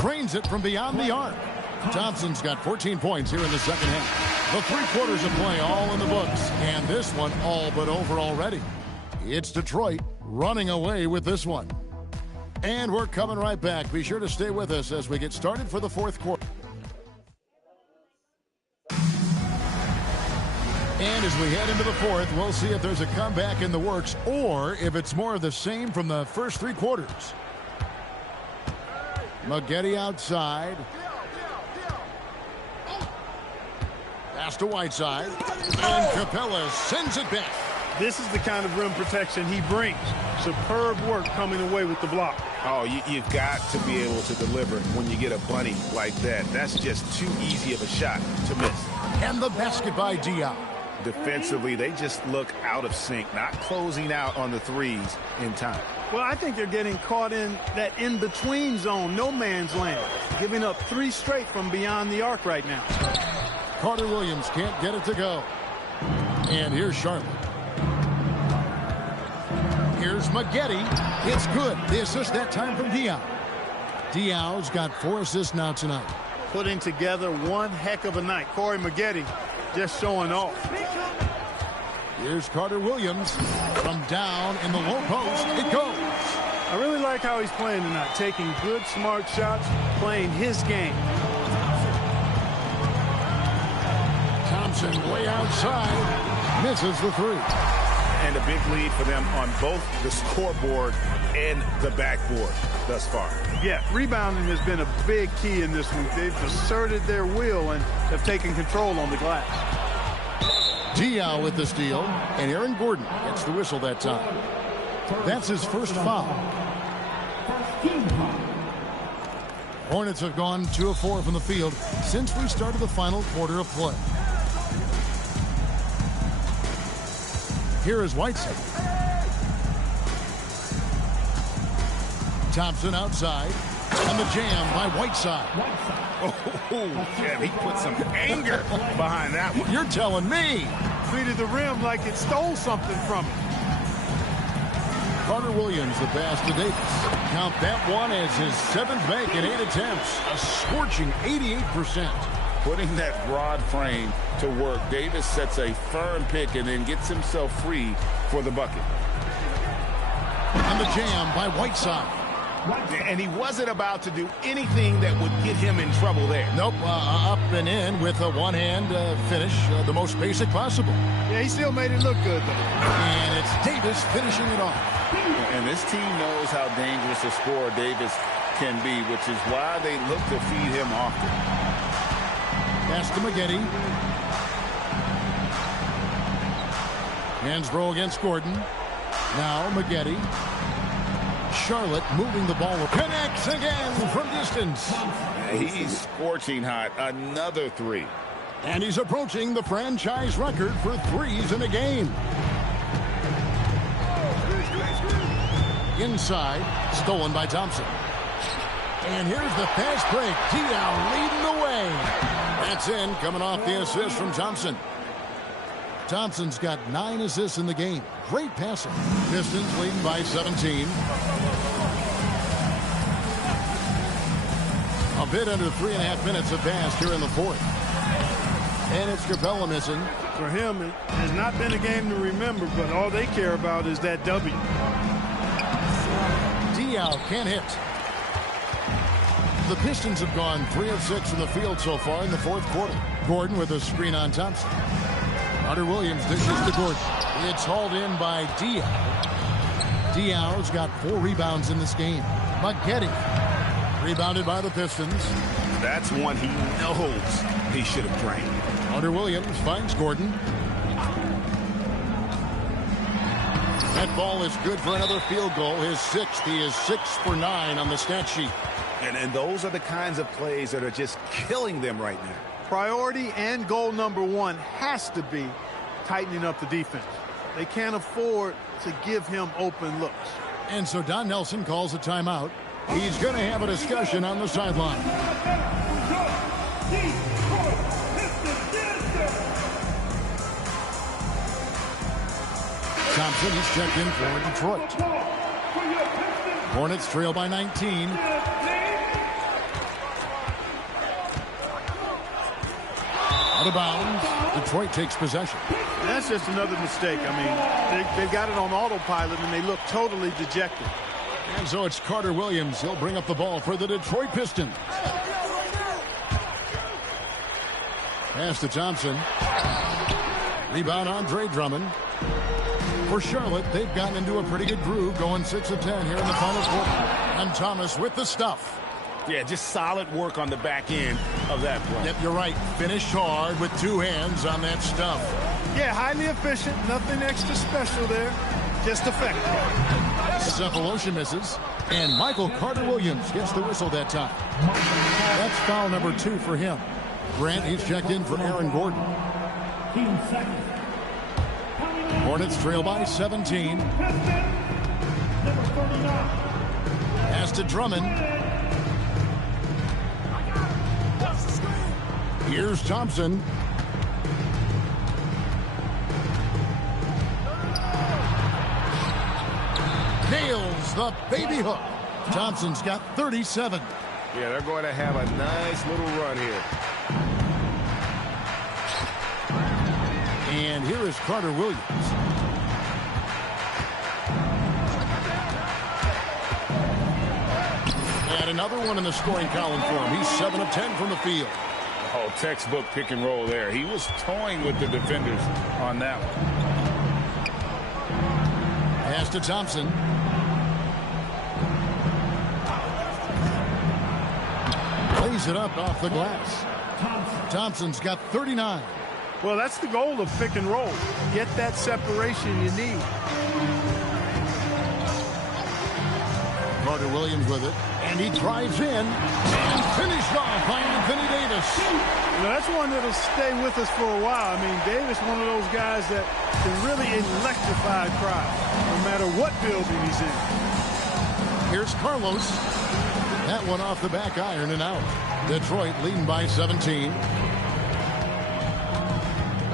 Drains it from beyond the arc. Thompson's got 14 points here in the second half. The 3 quarters of play all in the books. And this one all but over already. It's Detroit running away with this one. And we're coming right back. Be sure to stay with us as we get started for the fourth quarter. And as we head into the fourth, we'll see if there's a comeback in the works or if it's more of the same from the first 3 quarters. Spaghetti outside. Pass to Whiteside. And Capella sends it back. This is the kind of rim protection he brings. Superb work coming away with the block. Oh, you've got to be able to deliver when you get a bunny like that. That's just too easy of a shot to miss. And the basket by Diop. Defensively, they just look out of sync, not closing out on the threes in time. Well, I think they're getting caught in that in-between zone, no man's land, giving up 3 straight from beyond the arc right now. Carter Williams can't get it to go. And here's Charlotte. Here's Spaghetti. It's good. The assist that time from Diop. Diop's got 4 assists now tonight. Putting together one heck of a night. Corey Spaghetti just showing off. Here's Carter Williams from down in the low post. It goes. I really like how he's playing tonight, taking good, smart shots, playing his game. Thompson way outside, misses the 3. And a big lead for them on both the scoreboard and the backboard thus far. Yeah, rebounding has been a big key in this one. They've asserted their will and have taken control on the glass. Diop with the steal, and Aaron Gordon gets the whistle that time. That's his first foul. Hornets have gone 2 of 4 from the field since we started the final quarter of play. Here is Whiteside. Thompson outside, and the jam by Whiteside. Oh, yeah, he put some anger behind that one. You're telling me. Treated the rim like it stole something from him. Carter Williams, the pass to Davis. Count that one as his 7th make in 8 attempts. A scorching 88%. Putting that broad frame to work, Davis sets a firm pick and then gets himself free for the bucket. And the jam by Whiteside. And he wasn't about to do anything that would get him in trouble there. Nope, up and in with a one-hand finish, the most basic possible. Yeah, he still made it look good, though. And it's Davis finishing it off. And this team knows how dangerous a scorer Davis can be, which is why they look to feed him often. Pass to McGetty. Hansbrough against Gordon. Now McGetty. Charlotte moving the ball. Connects again from distance. He's scorching hot. Another three. And he's approaching the franchise record for threes in a game. Inside, stolen by Thompson. And here's the fast break. Diaw leading the way. That's in, coming off the assist from Thompson. Thompson's got 9 assists in the game. Great passing. Pistons leading by 17. A bit under 3.5 minutes have passed here in the fourth. And it's Capella missing. For him, it has not been a game to remember, but all they care about is that W. Diaw can't hit. The Pistons have gone 3 of 6 from the field so far in the fourth quarter. Gordon with a screen on Thompson. Hunter Williams dishes to Gordon. It's hauled in by Diaw. Diaw's got 4 rebounds in this game. McGetty rebounded by the Pistons. That's one he knows he should have drained. Hunter Williams finds Gordon. That ball is good for another field goal. His 6th. He is 6 for 9 on the stat sheet. And those are the kinds of plays that are just killing them right now. Priority and goal number 1 has to be tightening up the defense. They can't afford to give him open looks. And so Don Nelson calls a timeout. He's going to have a discussion on the sideline. Thompson, he's checked in for Detroit. Hornets trail by 19. Out of bounds. Detroit takes possession. That's just another mistake. I mean, they've got it on autopilot, and they look totally dejected. And so it's Carter Williams. He'll bring up the ball for the Detroit Pistons. Pass to Thompson. Rebound Andre Drummond. For Charlotte, they've gotten into a pretty good groove, going 6 of 10 here in the final quarter. And Thomas with the stuff. Yeah, just solid work on the back end of that play. Yep, you're right. Finished hard with 2 hands on that stuff. Yeah, highly efficient. Nothing extra special there. Just effective. Cephalosha misses. And Michael Carter-Williams gets the whistle that time. That's foul number 2 for him. Grant, he's checked in for Aaron Gordon. Hornets trail by 17. Pass to Drummond. Here's Thompson. Nails the baby hook. Thompson's got 37. Yeah, they're going to have a nice little run here. And here is Carter Williams. And another one in the scoring column for him. He's 7 of 10 from the field. Oh, textbook pick and roll there. He was toying with the defenders on that one. Pass to Thompson. Lays it up off the glass. Thompson's got 39. Well, that's the goal of pick and roll. Get that separation you need. Carter Williams with it. And he drives in and finished off by Anthony Davis. You know, that's one that'll stay with us for a while. I mean, Davis, one of those guys that can really electrify a crowd, no matter what building he's in. Here's Carlos. That one off the back iron and out. Detroit leading by 17.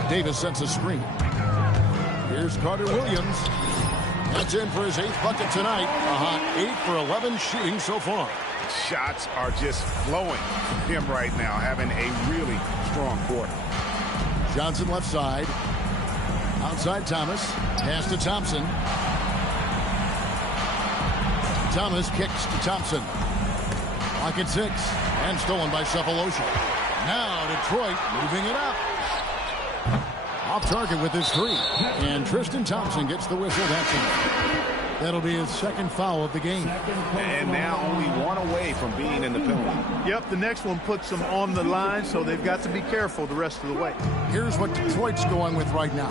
Davis sets a screen. Here's Carter Williams. That's in for his 8th bucket tonight. A hot 8 for 11 shooting so far. Shots are just flowing from him right now, having a really strong quarter. Johnson left side. Outside Thomas. Pass to Thompson. Thomas kicks to Thompson. Lock at 6. And stolen by Cephalosha. Now Detroit moving it up. Off target with his 3. And Tristan Thompson gets the whistle. That'll be his second foul of the game. And now only one away from being in the penalty. Yep, the next one puts them on the line, so they've got to be careful the rest of the way. Here's what Detroit's going with right now.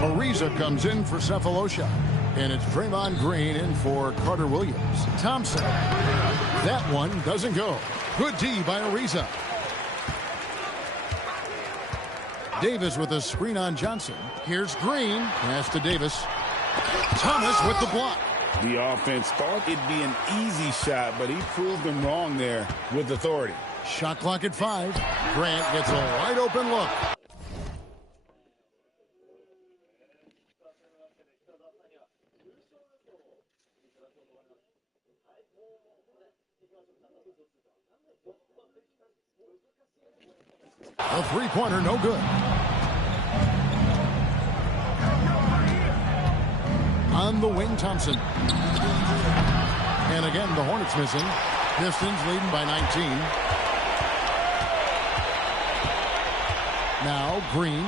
Ariza comes in for Cephalosha. And it's Draymond Green in for Carter Williams. Thompson. That one doesn't go. Good D by Ariza. Davis with a screen on Johnson. Here's Green. Pass to Davis. Thomas with the block. The offense thought it'd be an easy shot, but he proved them wrong there with authority. Shot clock at 5. Grant gets a wide open look. A three-pointer, no good. On the wing, Thompson. And again, the Hornets missing. Pistons leading by 19. Now, Green.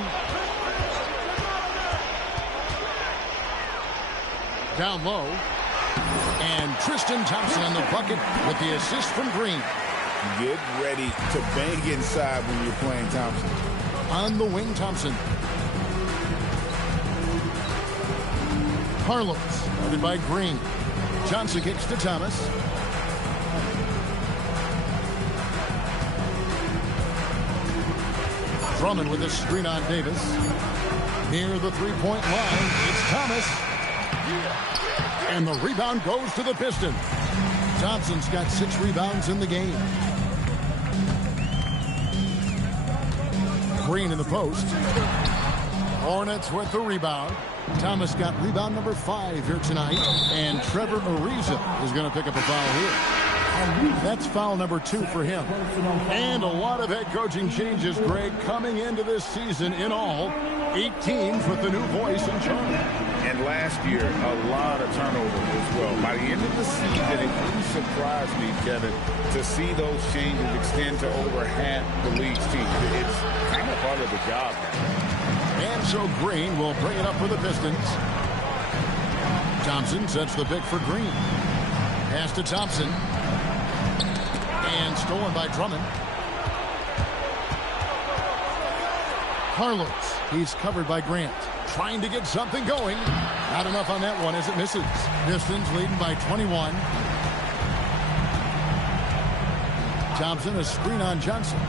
Down low. And Tristan Thompson on the bucket with the assist from Green. Get ready to bang inside when you're playing Thompson. On the wing, Thompson. Carlos, guarded by Green. Johnson kicks to Thomas. Drummond with a screen on Davis. Near the three-point line, it's Thomas. And the rebound goes to the Pistons. Thompson's got 6 rebounds in the game. Green in the post. Hornets with the rebound. Thomas got rebound number 5 here tonight. And Trevor Ariza is going to pick up a foul here. That's foul number 2 for him. And a lot of head coaching changes, Greg, coming into this season in all. 8 teams with the new voice in charge. And last year, a lot of turnovers as well. By the end of the season, it wouldn't surprise me, Kevin, to see those changes extend to over half the league's teams. It's kind of part of the job now. And so Green will bring it up for the Pistons. Thompson sets the pick for Green. Pass to Thompson. And stolen by Drummond. Carlos. He's covered by Grant. Trying to get something going. Not enough on that one as it misses. Pistons leading by 21. Thompson, a screen on Johnson.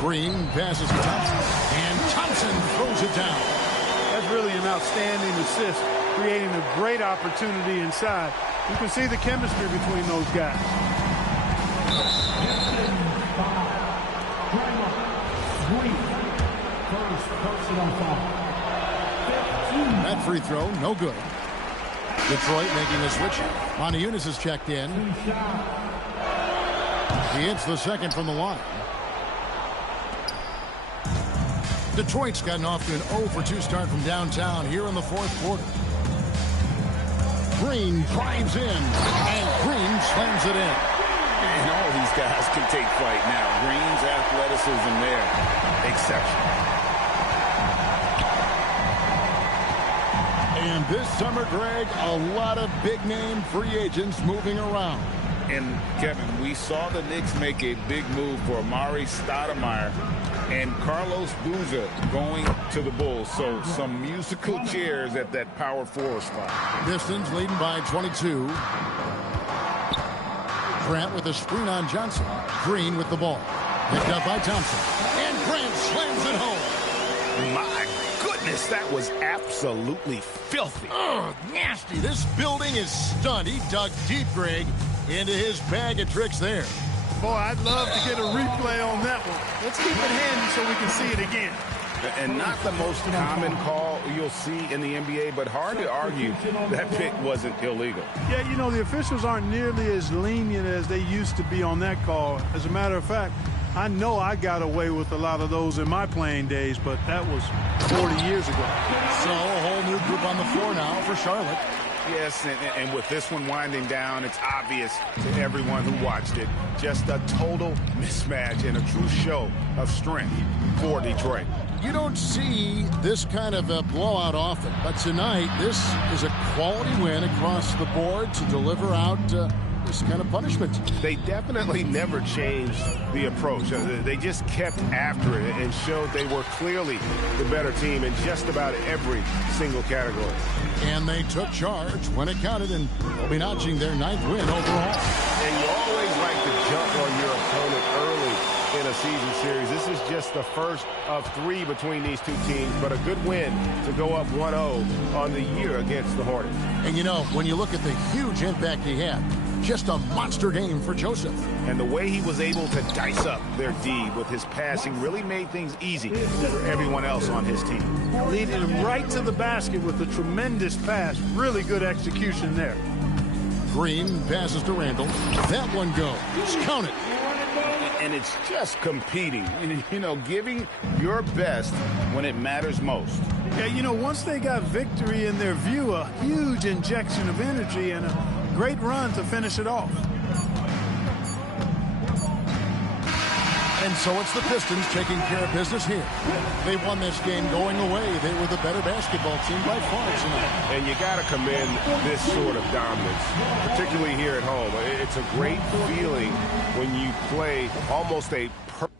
Green passes to Thompson. And Thompson throws it down. That's really an outstanding assist, creating a great opportunity inside. You can see the chemistry between those guys. That free throw, no good. Detroit making a switch. Moniunas has checked in. He hits the second from the line. Detroit's gotten off to an 0-for-2 start from downtown here in the fourth quarter. Green drives in, and Green slams it in. And all these guys can take flight now. Green's athleticism there, exceptional. And this summer, Greg, a lot of big-name free agents moving around. And, Kevin, we saw the Knicks make a big move for Amari Stoudemire and Carlos Boozer going to the Bulls. So some musical chairs at that power forward spot. Pistons leading by 22. Grant with a screen on Johnson. Green with the ball. Picked up by Thompson. And Grant slams it home. My goodness, that was absolutely filthy. Oh, nasty. This building is stunned. He dug deep, Greg, into his bag of tricks there. Boy, I'd love to get a replay on that one. Let's keep it handy so we can see it again. And not the most common call you'll see in the NBA, but hard to argue that pick wasn't illegal. Yeah, you know, the officials aren't nearly as lenient as they used to be on that call. As a matter of fact, I know I got away with a lot of those in my playing days, but that was 40 years ago. So a whole new group on the floor now for Charlotte. Yes, and with this one winding down, it's obvious to everyone who watched it. Just a total mismatch and a true show of strength for Detroit. You don't see this kind of a blowout often, but tonight this is a quality win across the board to deliver out this kind of punishment. They definitely never changed the approach. They just kept after it and showed they were clearly the better team in just about every single category. And they took charge when it counted, and they'll be notching their 9th win overall. And you always like to jump on your opponent early in a season series. This is just the first of 3 between these two teams, but a good win to go up 1-0 on the year against the Hornets. And you know, when you look at the huge impact he had, just a monster game for Joseph. And the way he was able to dice up their D with his passing really made things easy for everyone else on his team. Leading him right to the basket with a tremendous pass. Really good execution there. Green passes to Randall. That one goes. Count it. And it's just competing, you know, giving your best when it matters most. Yeah, you know, once they got victory in their view, a huge injection of energy and a great run to finish it off. And so it's the Pistons taking care of business here. They won this game going away. They were the better basketball team by far tonight. And you got to commend this sort of dominance, particularly here at home. It's a great feeling when you play almost a perfect.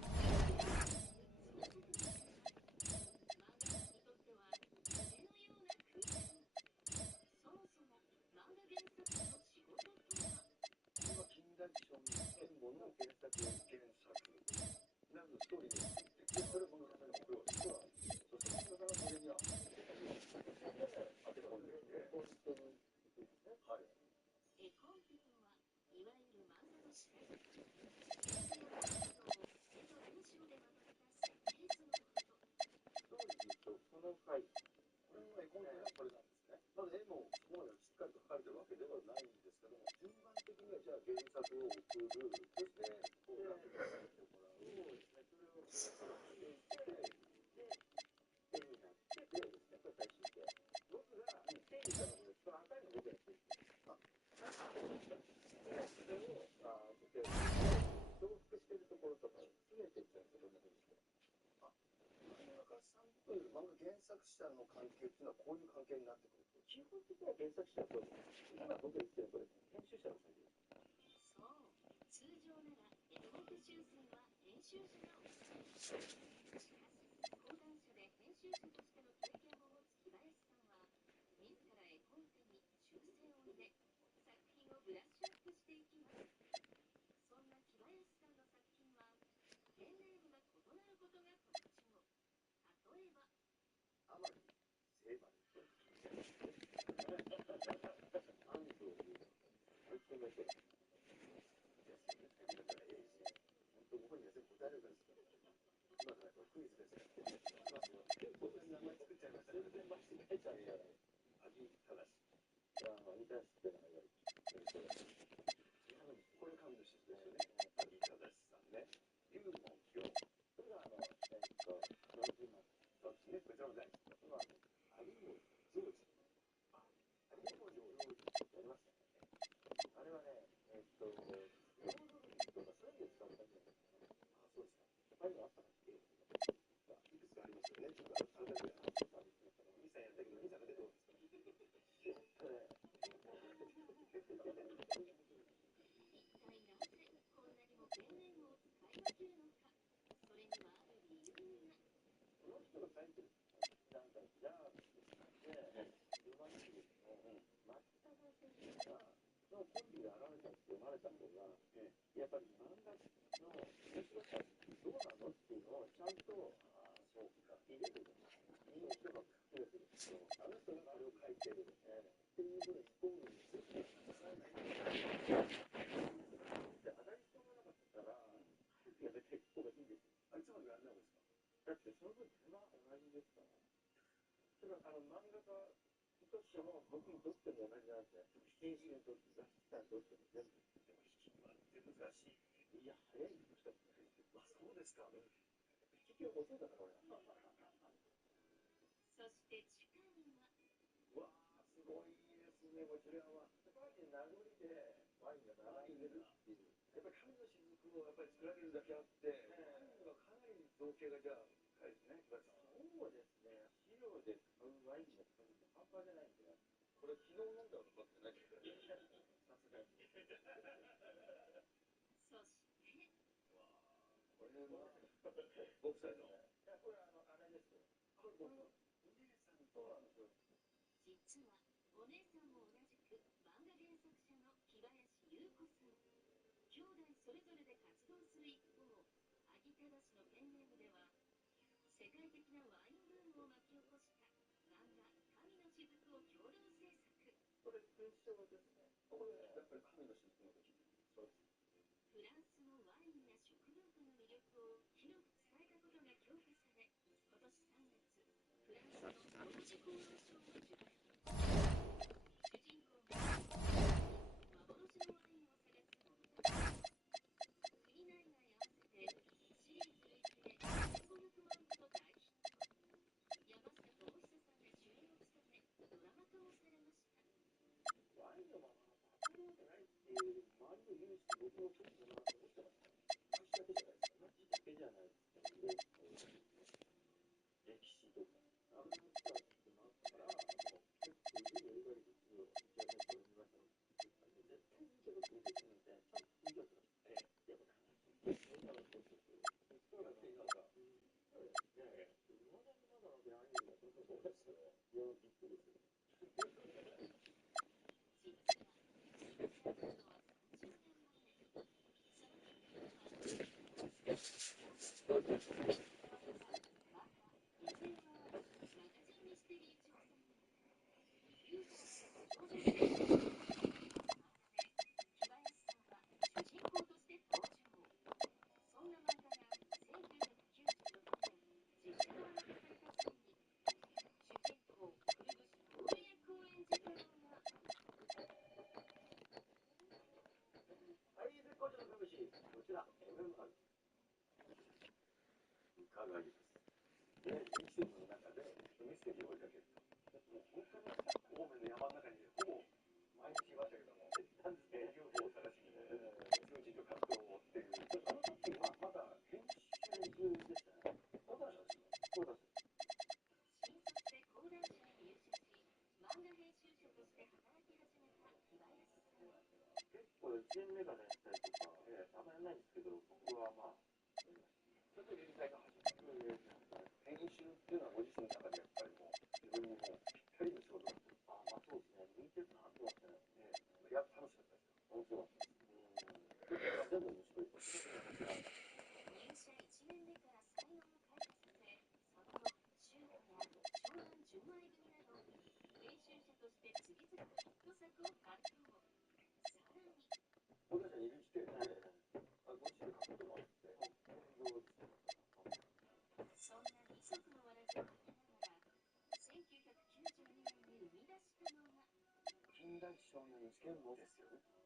近代少年の事件簿の大ヒッ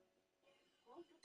トを受け、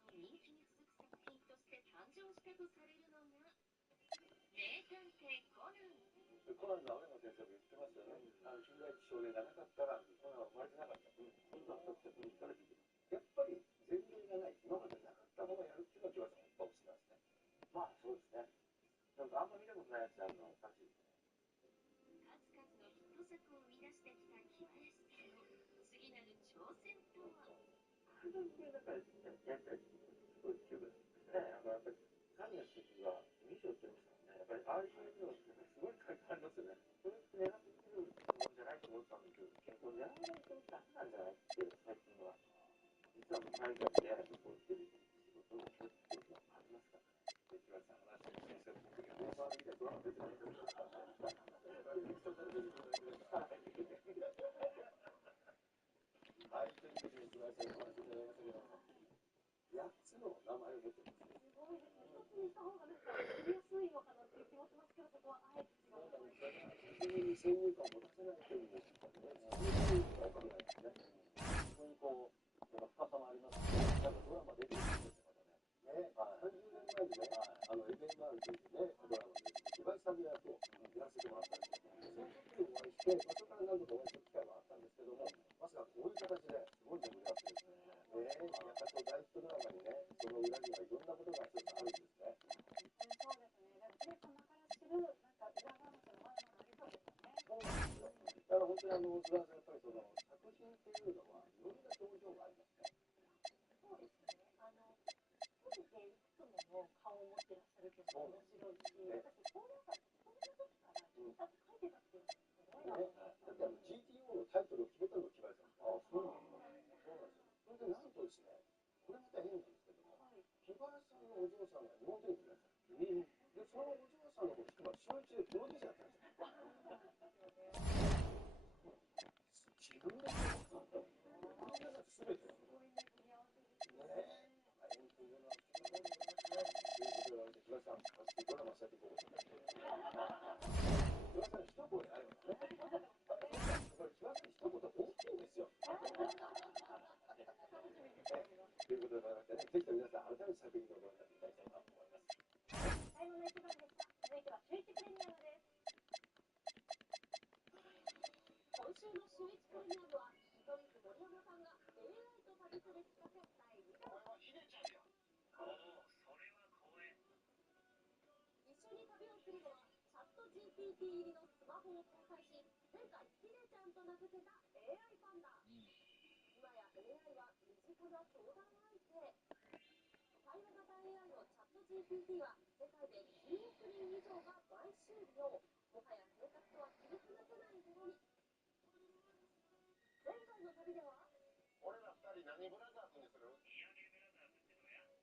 その人気に続く作品として誕生したとされるのがコナンの青山先生も言ってますよね。金田一少年がなかったらコナンは生まれてなかった。そんなことって言われている。やっぱり前例がない、今までなかったものをやるっていうのは、木村さんやっぱお好きなんですね。まあそうですね。なんかあんま見たことないやつやるのはおかしいですね。数々のヒット作を生み出してきた木林さんの次なる挑戦とは。普段これだからやりたいですごいキューブですね。やっぱり神の主婦が2章って言いましたもんね。やっぱりああいうのってすごい感じありますよね。それって狙ってくるものじゃないと思ってたんですけど、結構狙わない人だけなんじゃないって最近は。実は海外でこうしてる仕事を結構ありますからね。で、木村さん話して先生の時はメンバー見てドラマ出てないですよ。はい、ということで木村さんにお話しいただきましたけども、8つの名前を持ってます。すごいですね。一つにした方がなんかやりやすいのかなっていう気もしますけど、そこはあえて違う。自分に先入観を持たせないというね、そういうわけないですね。そこにこう、深さもありますし、なんかドラマ出てるんですよ、またね。30年前にね、MMR というね、ドラマで、木林さんの役をやらせてもらったんですよ。その時にお会いして、そこから何度かお会いする機会はあったんですけども、まさかこういう形ですごい盛り上がってですね。やっぱり大ヒットドラマにね、その裏にはいろんなことが一つあるんですね。そうですね。だから様から知るなんか裏話がまだまだありそうですよね。そうなんですよ。だから本当に菅さんやっぱりその作品っていうのはいろんな表情がありますね。そうですね。一人でいくつもの顔を持ってらっしゃるっていうのが面白いし、私こうなんかこんな時から印刷書いてたっていうのがすごいなと思った。だってGTO のタイトルを決めたのが木林さん。そうなんですよ。それでなんとですね、これまた変なんですけども、木林さんのお嬢さんが妹にいらっしゃる。で、そのお嬢さんのこと今小1でプロデューサーやってるんですよ。自分で全てすごいね、組み合わせですね。大変というのは貴重なことですね。ということで、木林さん、ドラマしちゃっていこうと思います。木林さん、一声あればね。これ、木林さん、一言大きいんですよ。ということでございましてね、ぜひと皆さん、改めて作品をご覧になっていただきたいと思います。最後の一番でした。続いては週一プレミアムです。今週の週一プレミアムは、見取り図森山さんが AI と旅する企画第2弾。これはヒデちゃんや。おお、それは光栄。一緒に旅をするのは、チャット GPT 入りのスマホを搭載し、前回ヒデちゃんと名付けた AI パンダ。今や AI は身近な相談相手。対話型 AI のチャット GPT は世界で10億人以上が毎週利用。もはや生活とは切り離せないほどに。前回の旅では、俺ら二人何ブラザーズにする？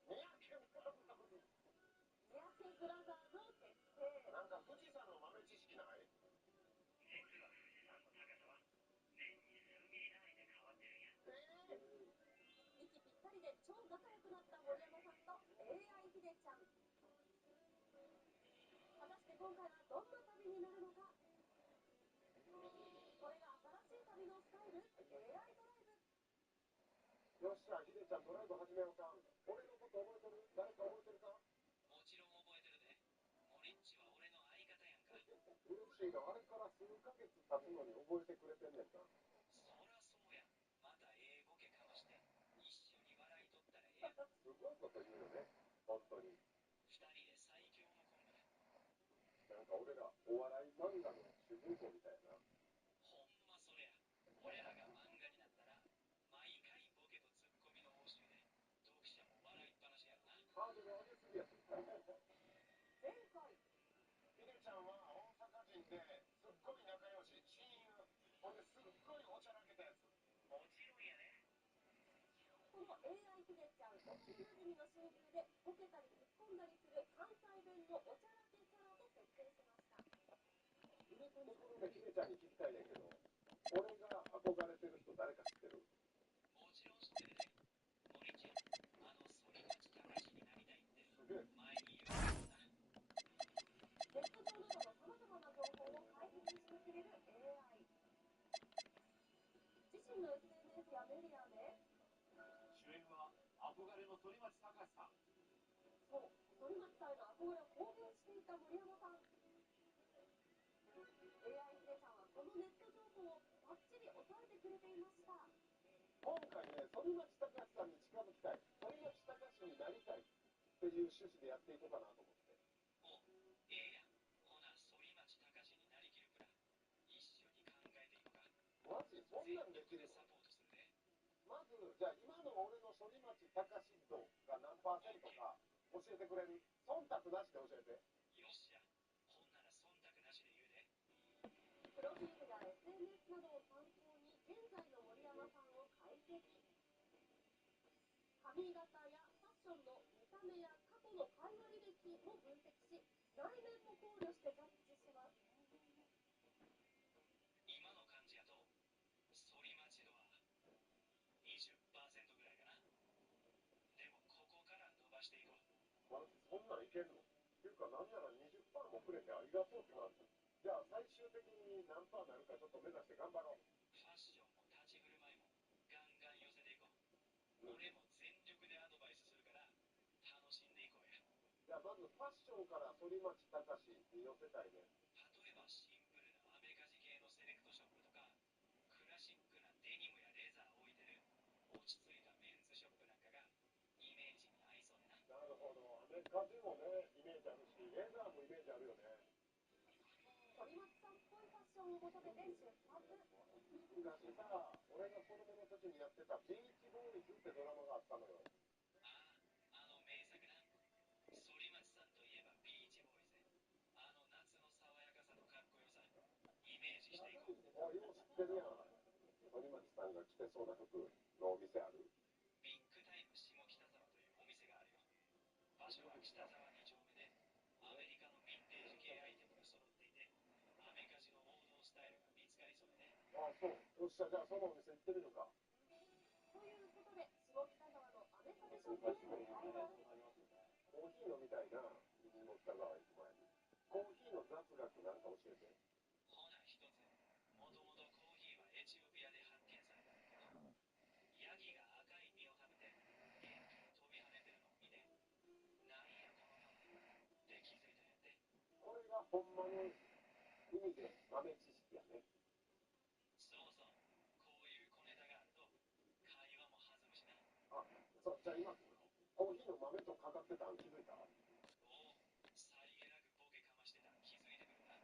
三宅ブラザーズってどうや？三宅ブラザーズ。三宅ブラザーズを設定。なんか富士山の豆知識ない？実は富士山の高さは年に数ミリ単位で変わってるんや。息ぴったりで超仲良くなった森山さんと AI ヒデちゃん。果たして今回はどんな旅になるのか。これが新しい旅のスタイル AI ドライブ。よっしゃ、ヒデちゃんドライブ始めようか。俺のこと覚えてる？誰か覚えてるか？もちろん覚えてるで。モリッチは俺の相方やんか。嬉しいな、あれから数ヶ月経つのに覚えてくれてんねんか。そらそうや。また英語けかまして一緒に笑いとったらええやん。すごいこと言うよね、本当に。二人で最強のコンビだ。なんか俺らお笑い漫画の主人公みたいな。ほんまそれや。俺らが漫画になったら毎回ボケとツッコミの応酬で読者も笑いっぱなしやろな。ハードル上げすぎやつ。前回ヒデちゃんは大阪人ですっごい仲良し、親友。ほんですっごいおちゃらけたやつ。もちろんやね。この AI ヒデちゃん、幼馴染の親友でボケたり突っ込んだりする関西弁のおちゃらけキャラと設定しました。ヒデ君にこのヒデちゃんに聞きたいねんけど、俺が憧れてる人誰か知ってる？もちろん知ってるで。モリッチ、反町隆史になりたいって前に言うからな。ネット上などのさまざまな情報を解説してくれる AI。自身の SNS やメディアで、主演は憧れの反町隆史さん。そう、反町さんへの憧れを公言していた森山さん。っていう趣旨でやっていこうかなと思って。お、ええやん。ほな、反町隆史になりきるプラン、一緒に考えていこうか。マジそんなんできるの？サポートするで。まず、じゃあ今の俺の反町隆史度が何パーセントか教えてくれる？忖度なしで教えて。よっしゃ。ほんなら忖度なしで言うで。プロフィールや SNS などを参考に現在の森山さんを解析。髪型やファッションの見た目や過去の会話履歴も分析し、内面も考慮してジャッジします。今の感じやと、反町度は20%ぐらいかな。でもここから伸ばしていこう。マジそんなんいけんの？っていうかなんなら20%もくれてありがとうって感じ。じゃあ最終的に何パーなるかちょっと目指して頑張ろう。ファッションも立ち振る舞いもガンガン寄せていこう。俺も全力でアドバイスするから楽しんでいこうや。じゃあまずファッションから反町隆史に寄せたいね。例えばシンプルなアメカジ系のセレクトショップとか、クラシックなデニムやレザーを置いてる落ち着いたメンズショップなんかがイメージに合いそうでな。なるほど。アメカジもね、イメージあるし、レザーもイメージあるよね。反町さんっぽいファッションを求めて出発。昔さ、俺が子供の時にやってたビーチボーイズってドラマがあったのよ。あの名作な。反町さんといえばビーチボーイズ。あの夏の爽やかさとかっこよさ、イメージしていこう。あ、よう知ってるやん。反町さんが着てそうな服のお店ある？ビッグタイム下北沢というお店があるよ。場所は北沢2丁目で、アメリカのヴィンテージ系アイテムが揃っていて、アメカジの王道スタイルが見つかりそうでね。あ、そう。よっしゃ、じゃあそのお店行ってみるか。ということで、下北沢のアメカジショップへ向かいます。コーヒー飲みたいな、下北沢行く前に。コーヒーの雑学なんか教えて。ほな一つ、もともとコーヒーはエチオピアで発見されたんだけど、ヤギが赤い実を食べて元気に飛び跳ねてるのを見て、なんやこの豆って気づいたんやって。これがほんまの意味で豆知識やね。そうそう、こういう小ネタがあると会話も弾むしな。あ、そう、じゃあ今、コーヒーの豆とかかってたん気づいた？おお、さりげなくボケかましてたら気づいてくるな。い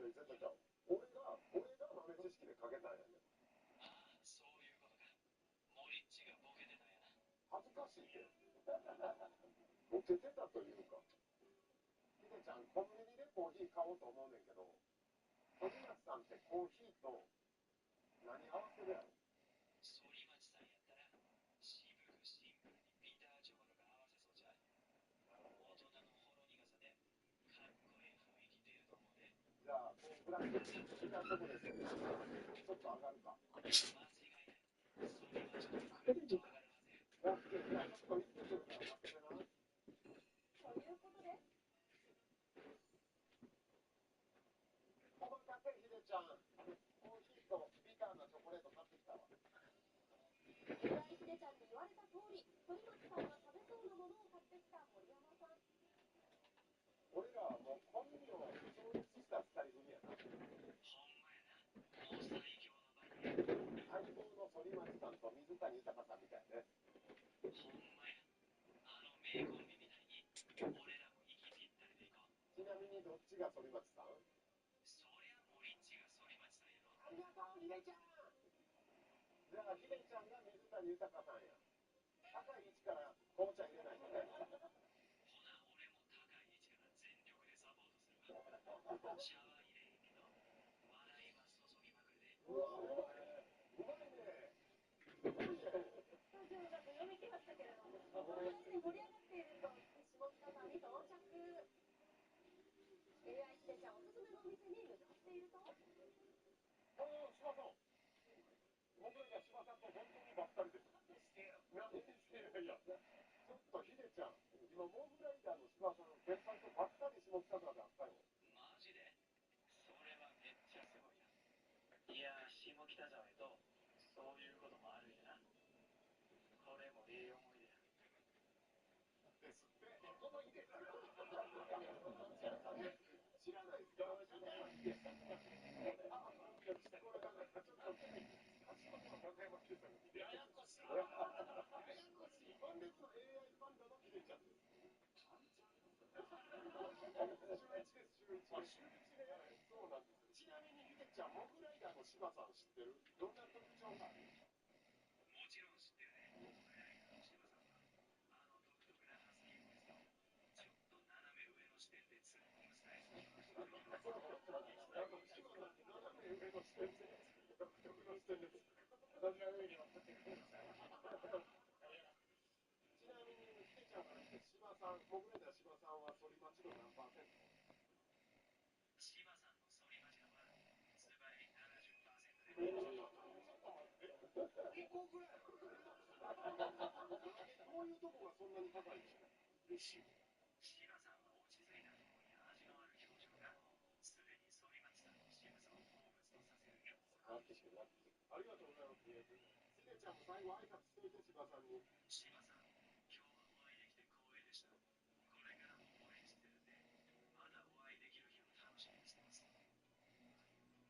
や、絶対ちゃう。俺が豆知識でかけたんやね。ああ、そういうことか。モリッチがボケてたんやな。恥ずかしいって。ボケてたというか。ひでちゃん、コンビニでコーヒー買おうと思うねんけど、反町さんってコーヒーと何合わせるやろ？反町さんやったら、渋くシンプルにビターチョコとか合わせそうじゃん。大人のほろ苦さで、かっこいい雰囲気出ると思うで。じゃあ、ブラックビターチョコレート、ちょっと上がるか。間違いない。反町と比べると上がるはずや。オッケー、じゃあちょっと行ってくるから待っててな。ということで、お待たせ、ひでちゃん。コーヒーとビターなチョコレート買ってきたわ。AI ひでちゃんに言われた通り、反町さんが食べそうなものを買ってきた森山さん。俺らはもう本名を超越した2人組やな。ほんまやな。もう最強の番組。相棒の反町さんと水谷豊さんみたいね。ほんまや。あの名コンビみたいに、俺らも息ぴったりでいこう。ちなみにどっちが反町さん？そりゃモリッチが反町さんやろ。ありがとう、ひでちゃん。じゃあ、ひでちゃんが水谷豊さんや。高い位置から紅茶入れないとね。ほな、俺も高い位置から全力でサポートするわ。シャワー入れへんけど、笑いは注ぎまくるで。うわ、うまいね。すごいね。スタジオがどよめきましたけれども、この2人で盛り上がっていると、下北沢に到着。AI ひでちゃんおすすめのお店に向かっていると、柴さん。僕らが柴さんと本当にばったりです。何してる？いや、ちょっとひでちゃん、今、モグライダーの柴さん、鉄板とばったり下北沢であったよ。マジで？それはめっちゃすごいな。いやー、下北沢へと、そういうこともあるんやな。これもええ思い出や。ですって。このひでちゃん。知らないですか？あ、これなんかちょっと、橋本の中山秀さんが来て、ややこしい。本日の AI パンダのひでちゃんです。ちゃん、モグライダーの柴さん知ってる？どんな特徴がある？もちろん知ってるね。モグライダーの柴さんは、あの独特なハスキーボイスと、ちょっと斜め上の視点で突っ込むスタイルをしてる。斜め上の視点で、独特の視点です。そんな風に分かってくれました。ちなみに、ひでちゃんから見て、柴さん、モグライダー柴さんは反町の何%？柴さんの反町のは、ズバリ70%で。1個ぐらい。どういうとこがそんなに高いんですか？嬉しい。柴さんは落ち着いたところに味のある表情が、すでに反町さんの仕草を好物とさせるよ。ありがとうございます。ひでちゃんも最後挨拶しといて、柴さんに。柴さん、今日はお会いできて光栄でした。これからも応援してるんで、まだお会いできる日を楽しみにしてます。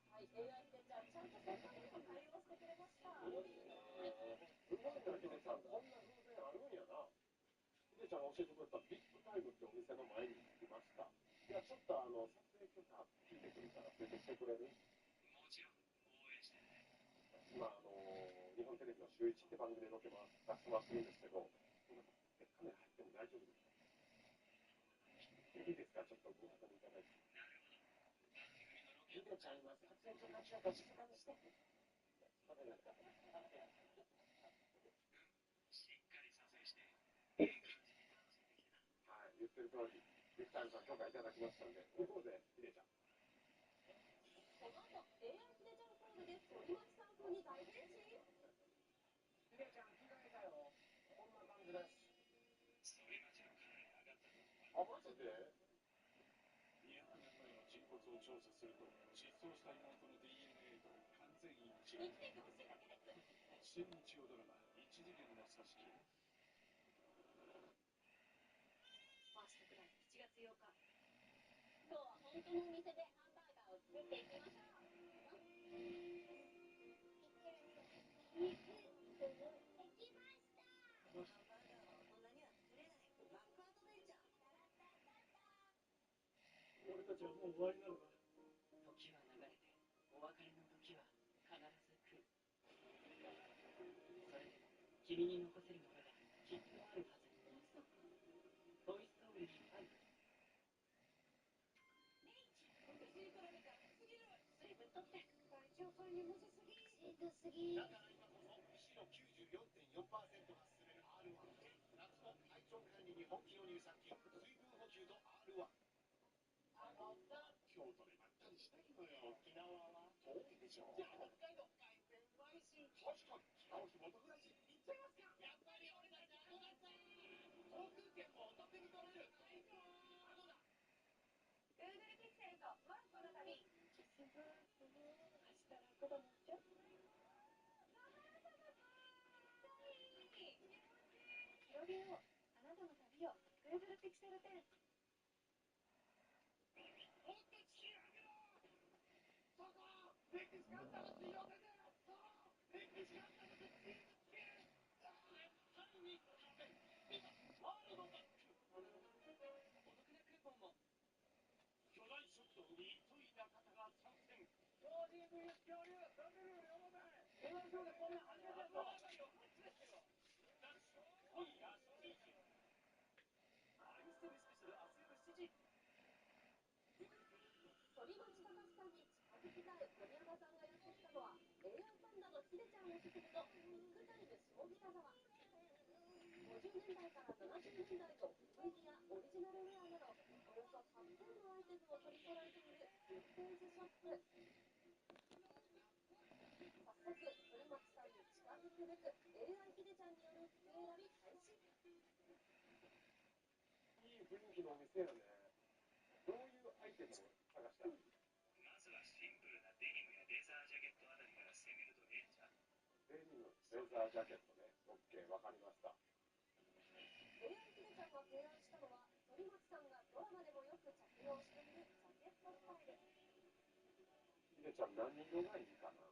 はい、AI でじゃあちゃんと先輩にも対応してくれました。すごいな、ひでちゃん。こんな偶然あるんやな。ひでちゃんが教えてくれたビッグタイムってお店の前に着きました。いや、ちょっと撮影許可聞いてくるから連れてきてくれる？もちろん、応援してるね。今、日本テレビの週一って番組でロケも出してもらってるんですけど、カメラ入っても大丈夫ですか？いいですか？ちょっとご確認いただいて。なるほど。ひでちゃん、今、撮影許可中だから静かにして。しっかり撮影して、いい感じに楽しんできてな。はい、言ってる通り、ビクターさん許可いただきましたんで、向こうで、ひでちゃん。この後 AI ひでちゃんコールで反町さん風に大変身。ひでちゃん、着替えたよ。こんな感じです。反町のかなり上がったと。あ、マジで？200年前の人骨を調査すると、失踪した妹の DNA と完全一致。生きていてほしいだけです。新日曜ドラマ、一次元の組織。ファーストクライ7月8日。今日は本当のお店でハンバーガーを作っていきましょう。肉、できました。このハンバーガーは大人には作れない。バックアドベンチャー。俺たちはもう終わりなのか？時は流れて、お別れの時は必ず来る。それでも君に残せるものがきっとあるはず。トイストーリー5。今年から見たらすぎる。水分取って。体調管理むずすぎ。しんどすぎ。だから今こそ、むしろ 94.4% が進める R1。夏の体調管理に本気の乳酸菌、水分補給と R1。京都でまったりしたいのよ。沖縄は遠いでしょ。じゃあ北海道海鮮うまいし。確かに北沖元暮らし行っちゃいますか。やっぱり俺たちは5月だ。航空券もお得に取れる。最高。あのだ。 Google ピクセルとモロッコの旅。すごいすごい。明日楽だもんちゃ。広げよう。あなたの旅を Google ピクセル10。もっと地球上げろ。そこメキシカン楽しいよね。メキシカン楽しいチーズチキン。春に食べるワールドバック。お得なクーポンも。巨大食堂に急いだ方が参戦。超人 VS 恐竜食べるより重たい。この人でこんな初めての長いよ。こっちですよ。今夜7時。アニステルスペシャル明日夜7時。反町隆史さんに近づきたい森山さんがやってきたのは AI パンダのひでちゃんおすすめのビッグタイム下北沢。50年代から70年代の古着やオリジナルウェアなどおよそ8000のアイテムを取り揃えているヴィンテージショップ。早速反町さんに近づくべく AI ひでちゃんによる服選び開始。いい雰囲気のお店やね。どういうアイテムを探したの？まずはシンプルなデニムやレザージャケットあたりから攻めるとええんじゃん。デニム、レザージャケットね。OK、わかりました。AI ひでちゃんが提案したのは反町さんがドラマでもよく着用しているジャケットスタイル。ひでちゃん何色がいいかな？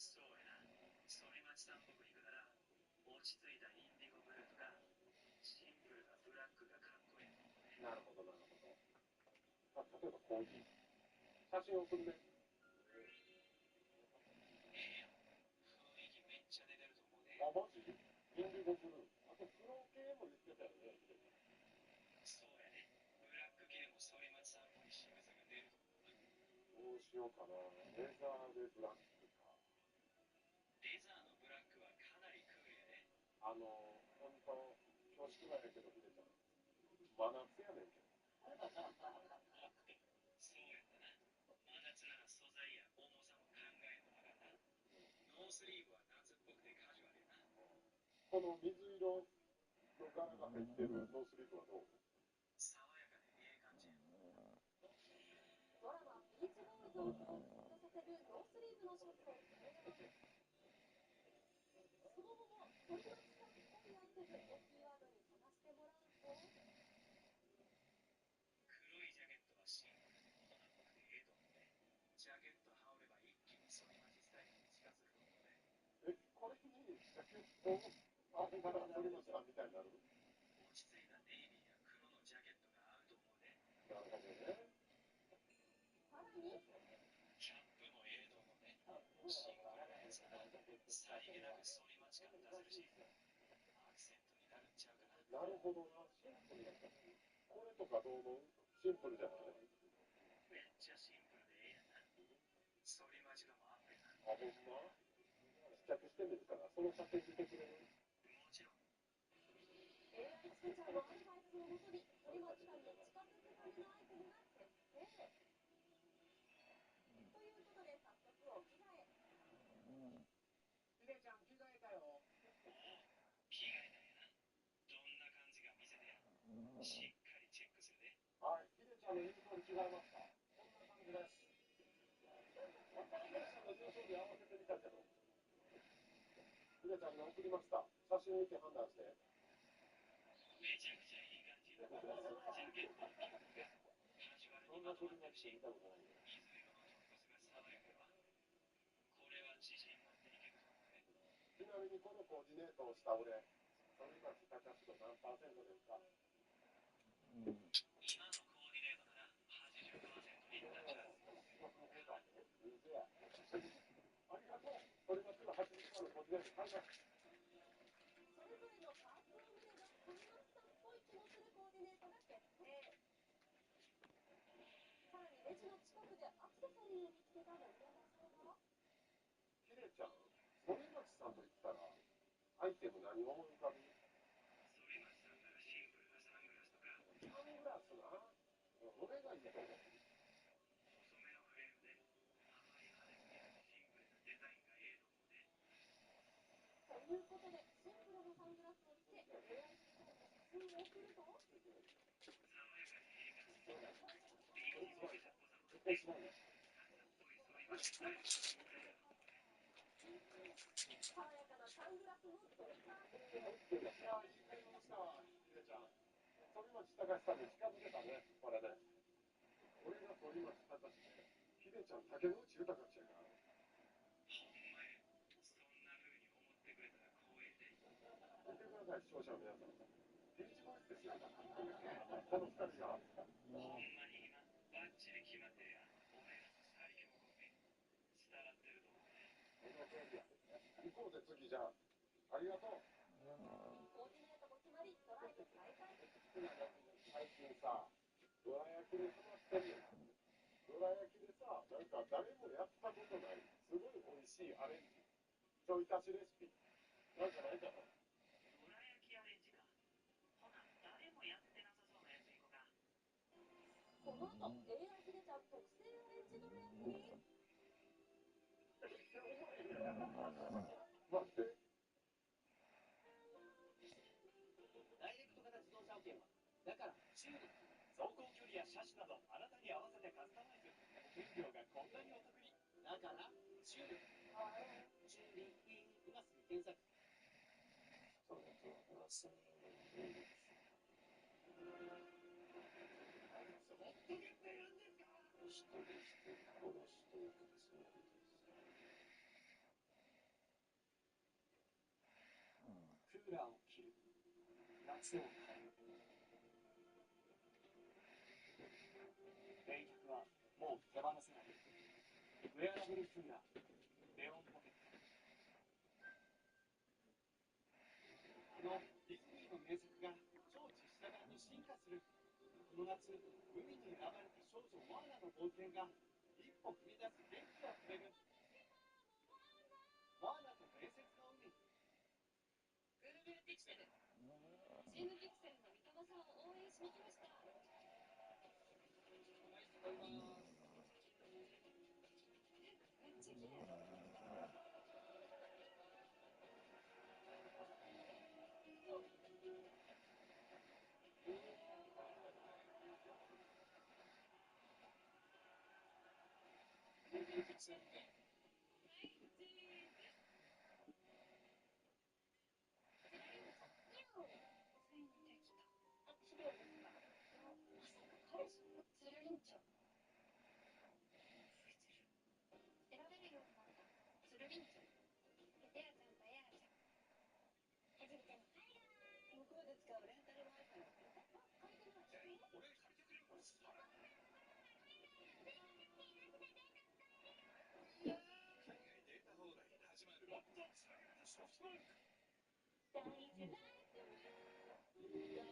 そうやな。反町さんっぽくいくなら、落ち着いたインディゴブルーとか、シンプルなブラックがかっこいいと思うね。なるほど、なるほど。例えばこういうジ写真送るね。雰囲気めっちゃ出てると思うね。あ、マジ？インディゴブルー。あと黒系も言ってたよね。そうやね。ブラック系も反町さんっぽい仕草が出ると思う。どうしようかな。レザーでブラックか。レザーのブラックはかなりクールやね。本当恐縮なんやけど、ヒデちゃん。真夏やねんけど。そうやったな。真夏なら素材や重さも考えのあがな。ノースリーブは夏っぽくてカジュアルやな。この水色の柄が入ってるノースリーブはどう？爽やかでええ感じや。ドラマビーチボーイズを彷彿とさせるノースリーブのシャツを決めるのにその後も反町さんっぽいアイテムをキーワードに探してもらうと黒いジャケットはシンプルで大人っぽくてええと思うね。ジャケット羽織れば一気に反町スタイルに近づくと思うね。これにジャケットをあれから反町さんみたいになる？落ち着いたネイビーや黒のジャケットが合うと思うね。なるほどね。さらにキャップもええと思うね。シンプルなやつがさりげなく反町感出せるし、アクセントになるんちゃうかな。なるほどな。シンプルなんだ。これとかどう思う？シンプルじゃない？めっちゃシンプルでええやんな。反町度もアップやな。あ、ほんま？試着してみるから、その写真見てくれる？もちろん。AI スペチャーのアドバイスをもとに反町さんに近づくためのアイテムが決定ということで早速お着替えヒデちゃん着替えたよ。おお、着替えたんやな。どんな感じか見せてや。しっかりチェックするで。はい、ヒデちゃんの言う通り着替えました。こんな感じです。ヒデちゃんの言う通り合わせてみたけど。ヒデちゃんに送りました。写真見て判断して。めちゃくちゃいい感じ。ジャケットのピンクがカジュアルにまとまってるし、水色のトップスが爽やかやわ。これは自信持っていけると思うね。ちなみにこのコーディネートをした俺、反町隆史と何%ですか？今のコーディネートなら80%いったんちゃう？ありがとう。反町が80%のコーディネート買います。それぞれのパーツを見れば反町さんっぽい気もするコーディネートが決定さらにレジの近くでアクセサリーを見つけた森山さんはヒデちゃん、反町さんと言ったらアイテム何を思い浮かぶ？反町さんならシンプルなサングラスとか、サングラスな。俺がいいと思う。細めのフレームであまり派手すぎないシンプルなデザインがええと思うね。ということでシンプルなサングラスをつけ AI スペチャーに写真を送ると爽やかにええ感じ。ピンクボケた小さも夏っ絶対しないよ。ぽい反町スタイルにぴったりだと思うね。爽やかなサングラスも追加いや、いい買い物したわ、ヒデちゃん。反町隆史さんに近づけたね、これね。俺が反町隆史で、ヒデちゃん竹野内豊ちゃんやから。ほんまや。そんな風に思ってくれたら光栄で。見てください、視聴者の皆さん。ビーチボーイズですよ。この2人が。ほんまに今バッチリ決まってるやん。俺らの最強コンビ伝わってると思うね。行こうぜ、次じゃあ。ありがとう。コーディネートも決まりドライブ再開最近さ、どら焼きでハマってるよ。どら焼きでさ、なんか誰もやったことない、すごい美味しいアレンジ、ちょい足しレシピ、なんかないかな。どら焼きアレンジか。ほな、誰もやってなさそうなやついこうか。この後 AI ヒデちゃん特製アレンジどら焼きに待って。ダイレクト型自動車保険は、だからチューリップ、走行距離や車種などあなたに合わせてカスタマイズ、保険料がこんなにお得に。だからチューリップ、チューリー今すぐ検索。それとはさ、もっと言ってるんですか？一人して殺していくつもりです。クーラーを切る、夏を変える。冷却はもう手放せない。ウェアラブルクーラー、レオンポケット。このディズニーの名作が超実写版に進化する。この夏、海に選ばれた少女モアナの冒険が一歩踏み出す元気をくれる。モアナと伝説の海。グーグルピクセル。チームピクセルの三笘さんを応援しに来ました。めっちゃ綺麗。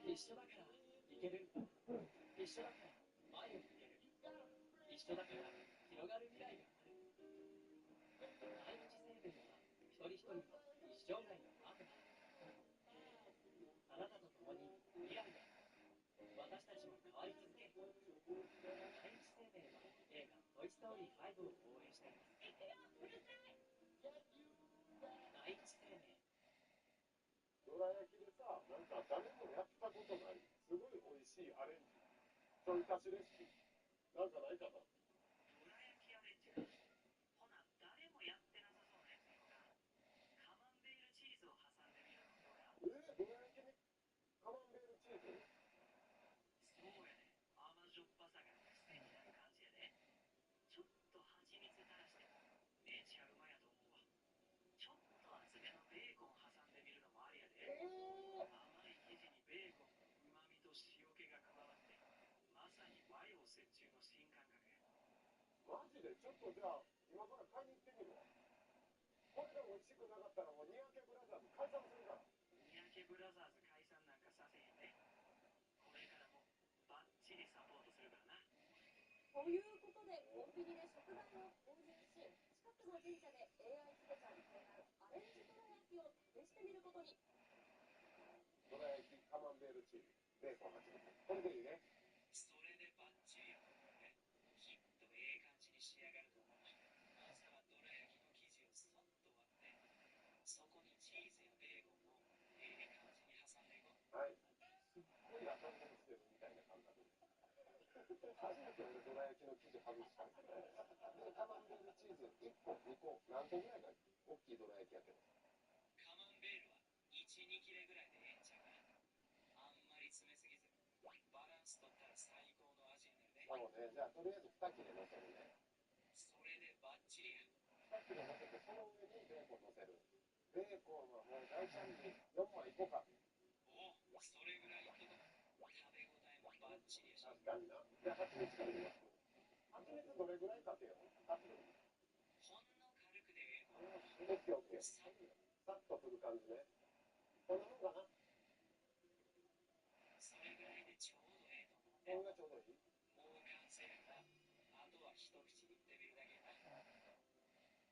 一緒だからいける。一緒だから前を向ける。一緒だから広がる未来がある。第一生命は一人一人の一生涯のパートナー。あなたと共に未来へ。私たちも変わり続ける。第一生命は映画トイストーリー5を応援しています。第一生命。どら焼きでさ、なんか誰もやったことない、すごい美味しいアレンジ、ちょい足しレシピ、なんかないかな。どら焼きアレンジか。ほな、誰もやってなさそうなやつ言おうか。カマンベールチーズを挟んでみるのどうや。どら焼きにカマンベールチーズ？そうやね。甘じょっぱさが癖になる感じやで。ちょっと蜂蜜垂らしてもめちゃうまやと思うわ。ちょっと厚めのベーコン挟んでみるのもありやで。甘い生地にベーコンのうまみと塩気が加わって、まさに和洋折衷の新感覚や。マジでちょっとじゃあ今から買いに行ってみるわ。これで美味しくなかったらもうニヤケブラザーズ解散するから。三宅ブラザーズ解散なんかさせへんで。これからもバッチリサポートするからな。ということで、コンビニで食材を購入し、近くの神社で AI ヒデちゃん考案アレンジどら焼きを試してみることに。どら焼きカマンベールチーズ、ベーコン8個、これでいいね。それでバッチリやと思うね。きっとええ感じに仕上がると思う。まずはどら焼きの生地をそっと割って、そこにチーズやベーコンをええ感じに挟んでいこう。はい。すっごい頭にしてるみたいな感覚です。初めて俺どら焼きの生地外したんですよ。で、カマンベールチーズ1個、2個、何個ぐらいが大きいどら焼きやけど。カマンベールは1、2切れぐらいでええんちゃうかな。あんまり詰めすぎず、バランス取ったら最高の味になるね。そうね、じゃあとりあえず2切れ乗せるね。それでバッチリや。2切れ乗せて、その上にベーコン乗せる。ベーコンはもう大ちゃんに4枚いこうか。おお、それぐらいいっとこ。食べ応えもバッチリやし。確かにな。じゃあ蜂蜜から入れます。蜂蜜どれぐらいかけよう。たっぷり。ほんの軽くでええの。オッケーオッケー。さっと振る感じね。こんなもんかな。それぐらいでちょうどええと思う。これがちょうどいい。もう完成やから、あとは一口いってみるだけやな。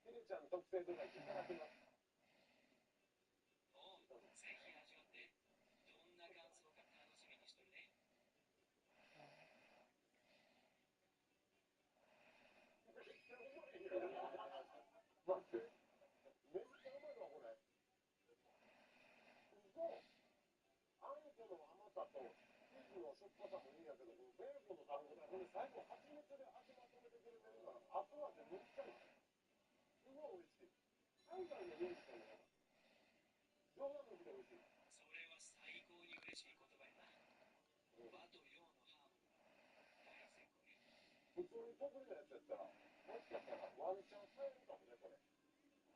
ひでちゃん特製どら焼きいただきます。おう、ぜひ味わって、どんな感想か楽しみにしとるね。めっちゃうまいよ。待って。めっちゃうまいわ、これ。嘘。あんこの甘さとチーズのしょっぱさもいいんやけど、このベーコンの食べ応え、これ最後蜂蜜で味まとめてくれてるから、後味めっちゃいい。すごい美味しい。海外の料理とね、冗談抜きで美味しい。それは最高に嬉しい言葉やな。和と洋のハーモニー、大成功や。普通に得意なやつやったら、もしかしたらワンチャン買えるかもね、これ。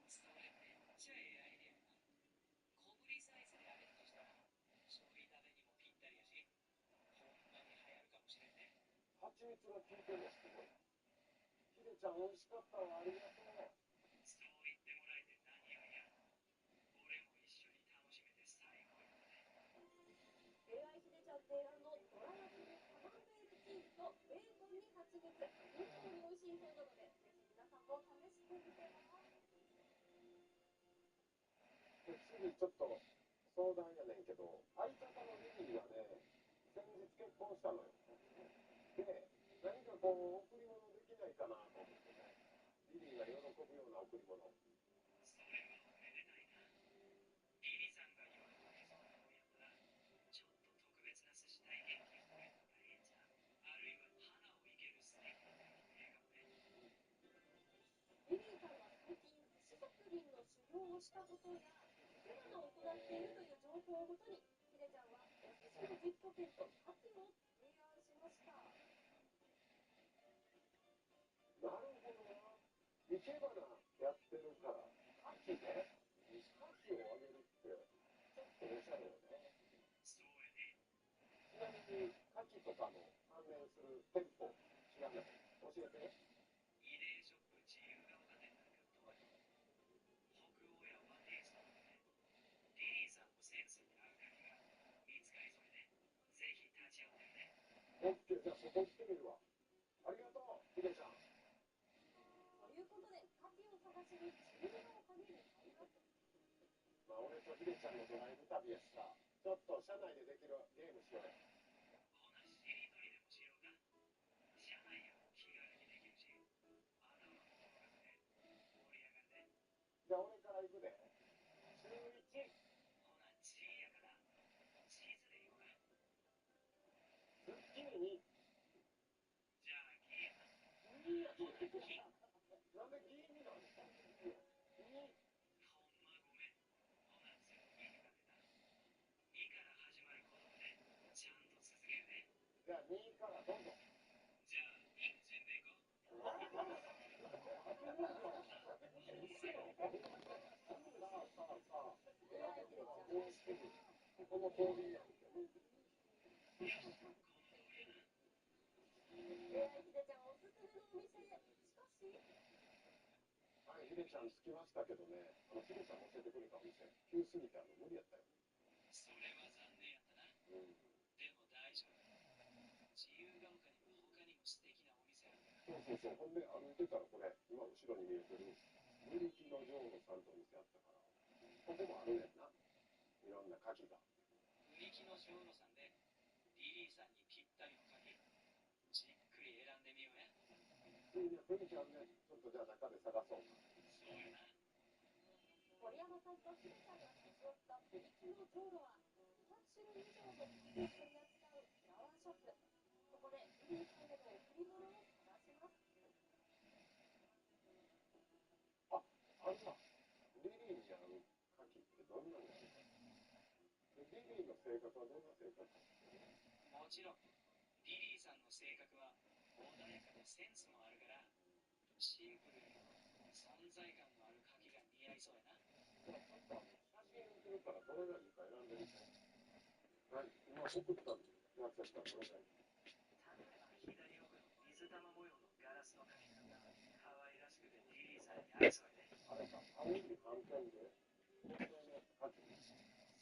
それめっちゃええアイデアやな。小ぶりサイズであれとしたら、一人食べにもぴったりやし、ほんまに流行るかもしれんね。蜂蜜が効いてるのすごい。ひでちゃん美味しかったわ、ありがとう。そう言ってもらえて何よりや。俺も一緒に楽しめて最高よね。AI ひでちゃん提案のドラ焼きにカマンベールチーズとベーコンに蜂蜜、本当に美味しいそうなので、ぜひ皆さんも試してみては。次ちょっと相談やねんけど、相方のリリーがね、先日結婚したのよ。で、何かこう、贈り物できないかなと思ってね、リリーが喜ぶような贈り物。それはおめでたいな。リリさんが喜びそうなもんやったら、ちょっと特別な寿司体験キットやったらええんちゃう。あるいは花を生けるステーキとかもええかもね。リリーさんは最近、寿司職人の修行をしたことや、手花を行っているという情報をもとに、ひでちゃんはお寿司のギフト券と牡蠣を提案しました。なるほどな。生け花やってるから、牡蠣ね。牡蠣をあげるって、ちょっとおしゃれよね。そうやね。ちなみに、牡蠣とかの関連する店舗、知らない。教えて。イデーショップ自由が丘店なんかどうや。北欧や和テイストとかね。リリーさんのセンスに合うカニが見つかりそうやね。ぜひ立ち寄ってみて。オッケー、じゃあそこ行ってみるわ。ありがとう、ひでちゃん。ということで、牡蠣を探しに自由が丘に向かいます。まあ、俺とひでちゃんのドライブ旅やしさ、ちょっと車内でできるゲームしようや。ほな、しりとりでもしようか。車内やも気軽にできるし、頭も動かせて盛り上がるで。じゃあ俺から行くで。週1。ほな、G やから、チーズでいこうか。ズッキーニ。じゃあ、ギーやな。ギーやほな、ギ。なんでギーになるの？ギー。ほんまごめん。ほな、ズッキーニが出た。2から始まる言葉で、ちゃんと続けるね。じゃあ2からどんどん。じゃあ、一巡でいこう。この通りやんけ。ひでちゃんおすすめのお店。しかし、はい、ひでちゃん着きましたけどね、ひでちゃん教えてくれたお店、急すぎて無理やったよ。それは残念やったな。でも大丈夫。自由が丘にも他にも素敵なお店あるから。そう。ほんで歩いてたらこれ、今後ろに見えてる、ブリキの女王さんとお店あったから、ここもあるねんな。いろんな牡蠣が。売り木のジョーノさんで、リリーさんにぴったりの鍵、じっくり選んでみようや。いいね、雰囲気あるね。ちょっとじゃあ中で探そうか。そうやな。森山さんとひでちゃんが立ち寄ったプリキのジョーロは、200種類以上の柿を取り扱うフラワーショップ。ここでリリーさんへの贈り物を探します。あんな、リリーに合う牡蠣ってどんなのがあるか。リリーの性格はどんな性格？もちろん、リリーさんの性格は穏やかでセンスもあるから、シンプルに存在感のある柿が似合いそうやな。写真送るからどれがいいか選んでみて。はい、今送ったやつやったらどれがいい？例えば左奥の水玉模様のガラスの柿なんか可愛らしくてリリーさんに合いそうやね。あれか、青い斑点で、これの牡蠣。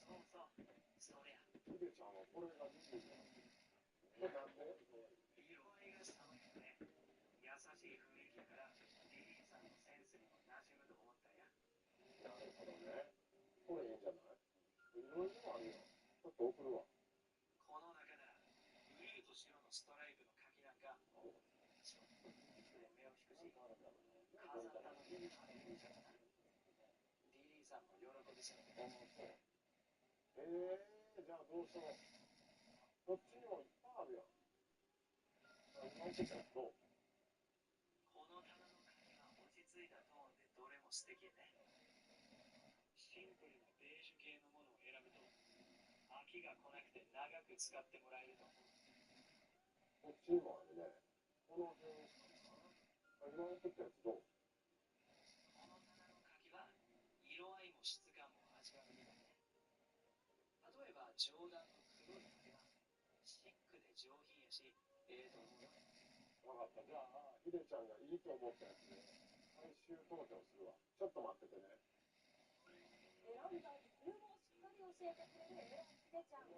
そうそう、そりゃ。ひでちゃんはこれがリリーなの。これなんで？色合いが爽やかで、優しい雰囲気やから、リリーさんのセンスにも馴染むと思ったんや。なるほどね。これいいんじゃない？いろいろあるよ。ちょっと送るわ。この中なら、ブルーと白のストライプの柿なんか、ちょっとユニークで目を引くし、飾った時に派手にしちゃったな。リリーさんも喜びそう。じゃあどうしよう。こっちにもいっぱいあるやん。今送ったやつどう？この棚の柿は落ち着いたトーンでどれも素敵やね。シンプルなベージュ系のものを選ぶと、飽きが来なくて長く使ってもらえると思う。こっちにもあるね。この辺かな。今送ったやつどう？この棚の柿は色合いも質感も味わうみたいね。例えば上段の黒い柿はシックで上品やし、と思うよ。分かった。じゃあ、ヒデちゃんがいいと思ったやつで、最終投票するわ。ちょっと待っててね。選んだ理由もしっかり教えてくれるエラン・ヒデちゃん。写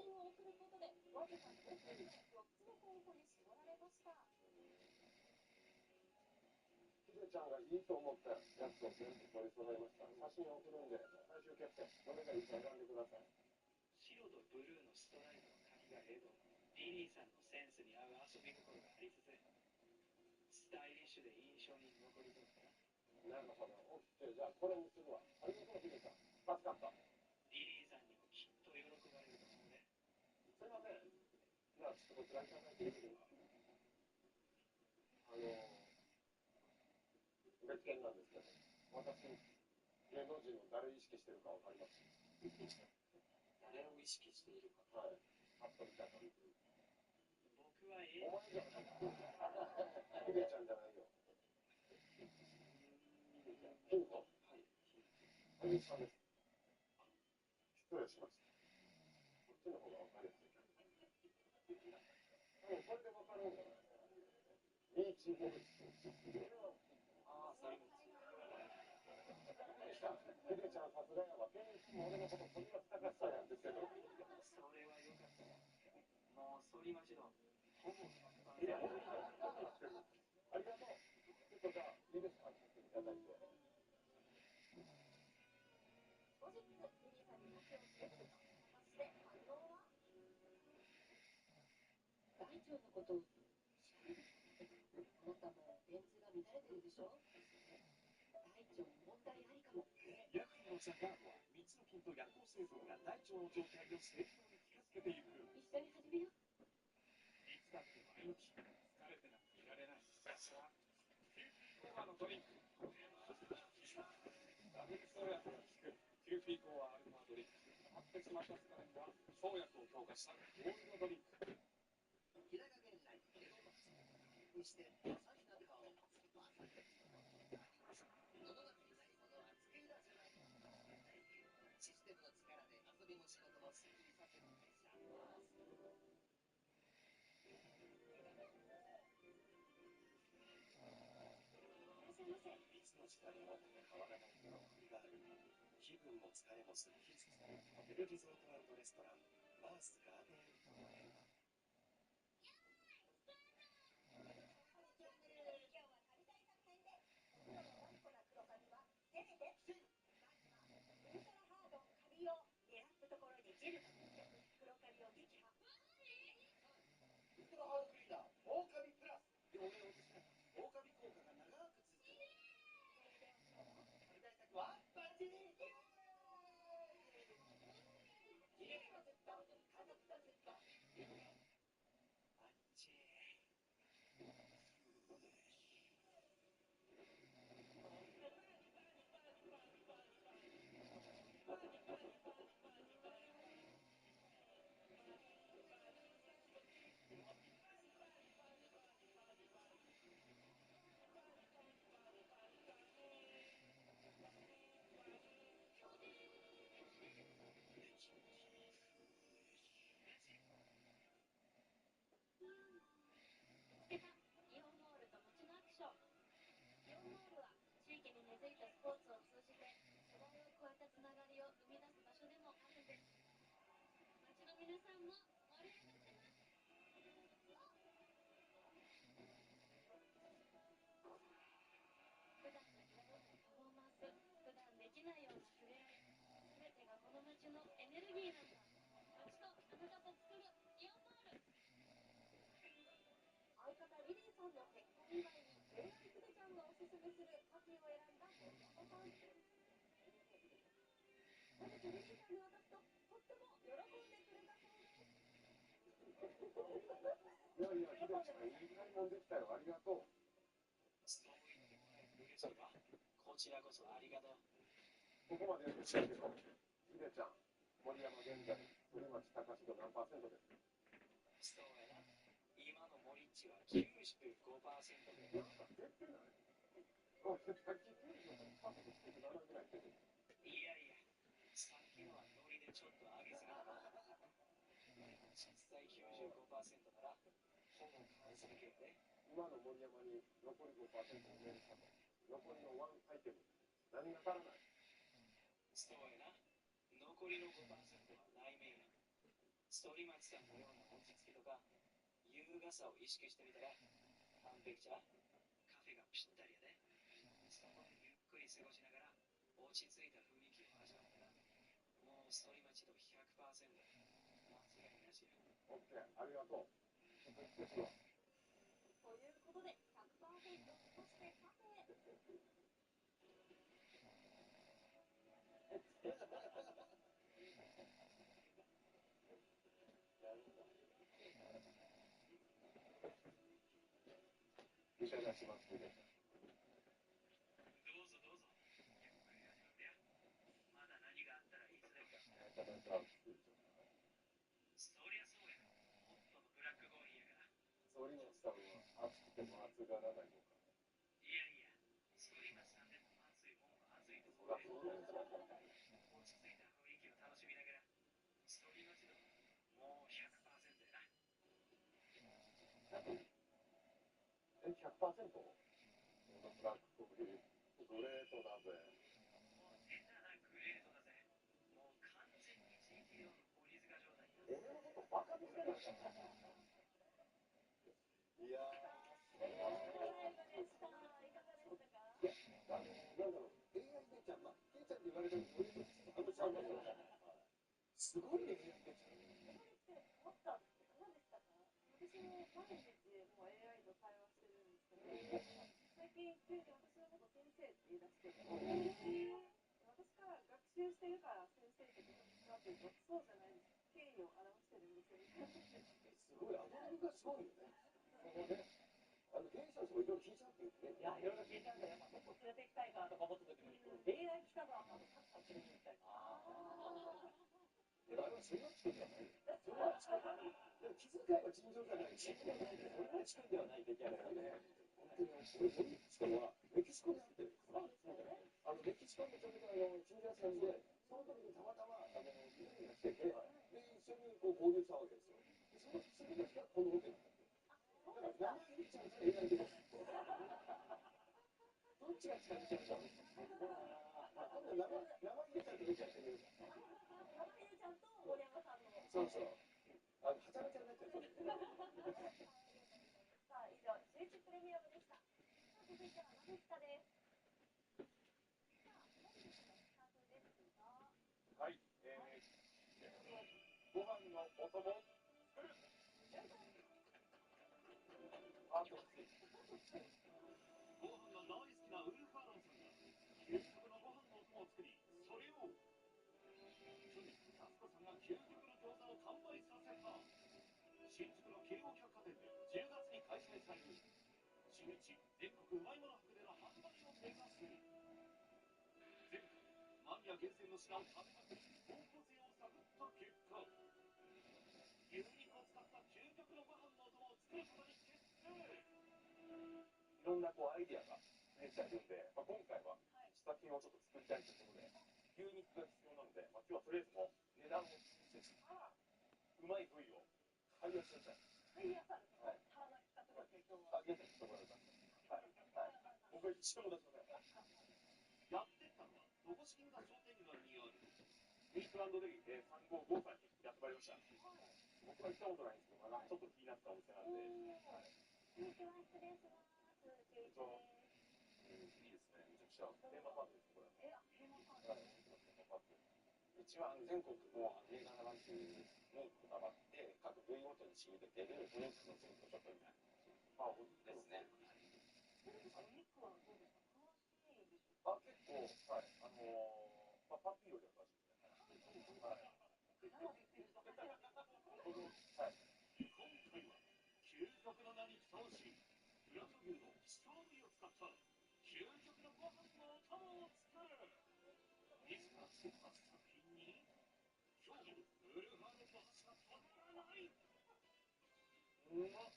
真を送ることで、わずか5分で4つの候補に絞られました。ヒデちゃんがいいと思ったやつを全部取り揃えました。写真を送るんで、最終決定。どれがいいか選んでください。白とブルーのストライプの髪がレード。リリーさんのセンスに合う遊び心がありつつ、スタイリッシュで印象に残りそうだな。なるほど。OK。じゃあ、これにするわ。ありがとう、ヒデちゃん。助かった。リリーさんにもきっと喜ばれると思うね。すいません。じゃあ、ちょっとこちらに考えてみてください。別件なんですけど、私、芸能人の誰意識してるかわかります？誰を意識しているか。はい。服部ちゃんが見てる。僕はお前じゃない。ヒデちゃんじゃないよ。ヒント。はい。あゆみさんです。失礼しました。こっちの方がわかりやすい。これでわかるんじゃないですか。リーチボイス。ああ、そういうこと。ヒデちゃんさすがやわ。店員さんも俺のこと取り扱いさんやって言ってる。それはよかった。もう反町のほぼいや、ありがとう。ちょっとじゃあ、いいですか、いただいて。後日、リリーさんに話をしてみると、果たして反応は？大腸のことを知らなかった。あなたも電通が乱れてるでしょ？大腸問題ありかも。ヤクルトのザ・ガードは3つの菌と夜行成分が大腸の状態を正常に近づけていく。一緒に始めよう。いつだって前向き。疲れてなんていられない。さあ、キューピーコアのドリンク。ダブル創薬が効くキューピーコアアルファドリンク。白血膜活化連は創薬を強化したゴールドドリンク。平賀源内レモンバスにして野菜なんかをスーパーサンド世の中にないものは付け裏じゃない。システムの力で遊びも仕事もスッキリさせる会社。いつの時代も変わらない喜びがある。気分も疲れもすっきりさせるホテルリゾートアウトレストランマースガーデンリゾート。こちらこそありがとう。ここまでやってきたけど、ヒデちゃん、森山現在、古町隆史と何%です？そうやな。今のモリッチは 95% で。なんか出てない？さっき95%つけて7ぐらい出てる。いやいや、さっきのはノリでちょっと上げすぎた。実際 95% なら、ほぼ完成形で。今の森山に残り 5% 埋めるかと。残りのワンアイテム。何が足らない？そうやな。残りの 5% は内面や。反町さんのような落ち着きとか優雅さを意識してみたら完璧じゃ。カフェがぴったりやで。そこでゆっくり過ごしながら落ち着いた雰囲気を味わったらもう反町と 100% 間違いなしや。オッケー、ありがとう。ちょっと行ってくるわ。ということで 100% そしてカフェ。いただきます。どうぞどうぞ。ゆっくり味わってや。まだ何があったらいつでも。いただきます。そりゃそうや。ホットのブラックコーヒーやから。反町さんは暑くても暑がらないのか。いやいや、反町さんでも暑いもんは暑いと思うで。落ち着いた雰囲気を楽しみながら、反町ともう 100% やな。100%？ ブラックコーヒー、グレートだぜ。もう出たな、グレートだぜ。もう完全に GTO の鬼塚状態や。俺のことバカにしてる。いやー、いかがでしたか？なんだろう、AI 姉ちゃん、まあ、ケイちゃんって言われても、俺とちょっと話し合うんだけど、すごいね、AI 姉ちゃん。思ったんですけど、何でしたか？私も毎日もう AI と会話してるんですけど、最近急に私のこと先生って言い出してて、私から学習してるから先生ってことですかって言うと、そうじゃないです。敬意を表してるんですよ。すごい、アドリブがすごいよね。ゲイさんとかいろいろ聞いちゃうって言ってね。いや、いろいろ聞いちゃうんで、やっぱどこ連れて行きたいかなとか思った時に、AI 来たぞ、サッカー連れて行きたいな。あれは小学生ではない。小学生でも気遣いは尋常じゃないし、小学生ではない出来上がりね。本当に俺、森口君はメキシコで会ってる。メキシコのちょうど中学生で、その時にたまたま日本に来てて、で、一緒にこう合流したわけですよ。その次の日がこのロケなんだって。だから生入れちゃうと AI でも。どっちが近づいちゃうの？今度生入れちゃうとロケやってみるから。生ゆうちゃんと森山さんの。そうそう。はちゃめちゃになっちゃう。さあ、以上、シューイチプレミアムでした。さあ、続いてはまふっかです。さあ、本日の企画ですが、はい、ご飯のお供を作る。あとご飯が大好きなウルフアロンさんが究極のご飯のお供を作り、それを去年タスコさんが究極の餃子を完売させた新宿の京王百貨店で10月に開催されるシューイチ全国うまいもの博での販売を目指す。前回マニア厳選の品を食べまくり方向性を探った結果、牛肉を使った究極のご飯のお供を作ることに決定。いろんなアイディアが出てきてるんで、今回は試作品をちょっと作りたいということで、牛肉が必要なので、今日はとりあえずもう値段を気にせず、うまい部位を買い出しなさい。買いあさるとか、足らない企画ですね、今日は。現在来てもらいます。僕は一緒も出しません。やってったのは戸越銀座商店街にあるイーストランドデリ355さんにやってまいりました。僕は行ったことないんですけど、ちょっと気になったお店なんで。こんにちは、失礼します。シューイチです。いいですね、めちゃくちゃ。テーマパークです、これ。テーマパーク。テーマパーク。一番全国の映画流しにこだわって各部位ごとに仕入れてるフルーツのセットショップみたいなですね。お肉はどうですか？詳しいでしょうか？結構、はい。パピーよりは詳しいですね。はい。今回は究極の名にふさわしいブランド牛の希少部位を使った究極のご飯のお供を作る。自ら作った作品に今日もウルフアロンの箸が止まらない。うまっ。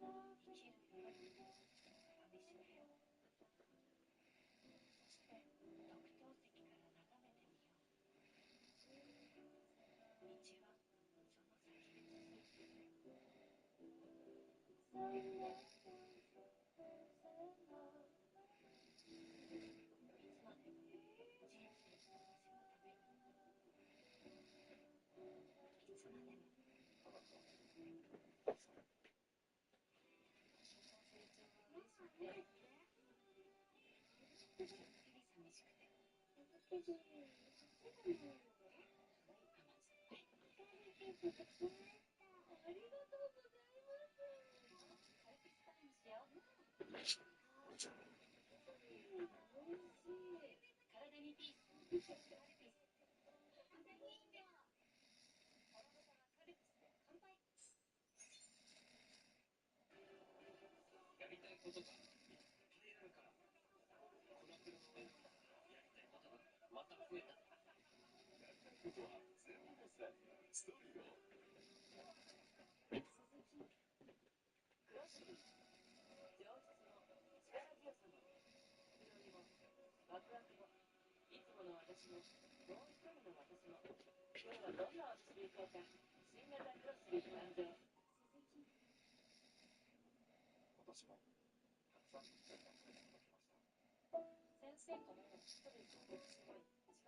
一流より試しめよう。そして特等席から眺めてみよう。道はその先へ続いている。やりたいことがいっぱいあるから、この車の上でやりたいことがまた増えた。やりたいことは全部さ、ストーリーを。詳しく、上質の力強さの黒にも、ワクワクも、いつもの私も、もう一人の私も、今日はどんな私でいこうか。新型クロスで誕生。今年もたくさんの人が集めていただきました。先生とも一人すごい近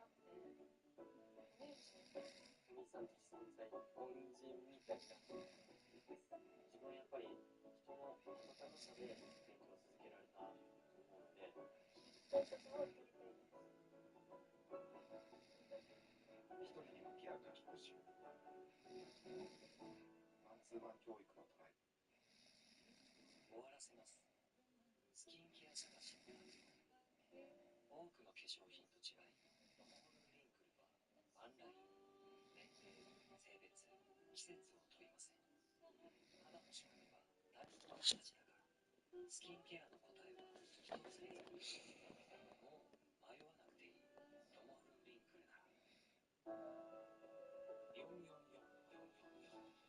くて、お姉ちゃん兄さん的存在、恩人みたいな。自分はやっぱり人の温かさで勉強を続けられたと思うので、私たちも一人でいます。一人に向き合う夏期講習、マンツーマン教育のトライ、終わらせます。スキンケア探しの夏。多くの化粧品と違い、ノールリンクルはワンライン、年齢、性別、季節を問いません。肌の仕組みは誰も同じだから、スキンケアの答えは一つでいい。もう迷わなくていい。ノールリンクルなら。44444、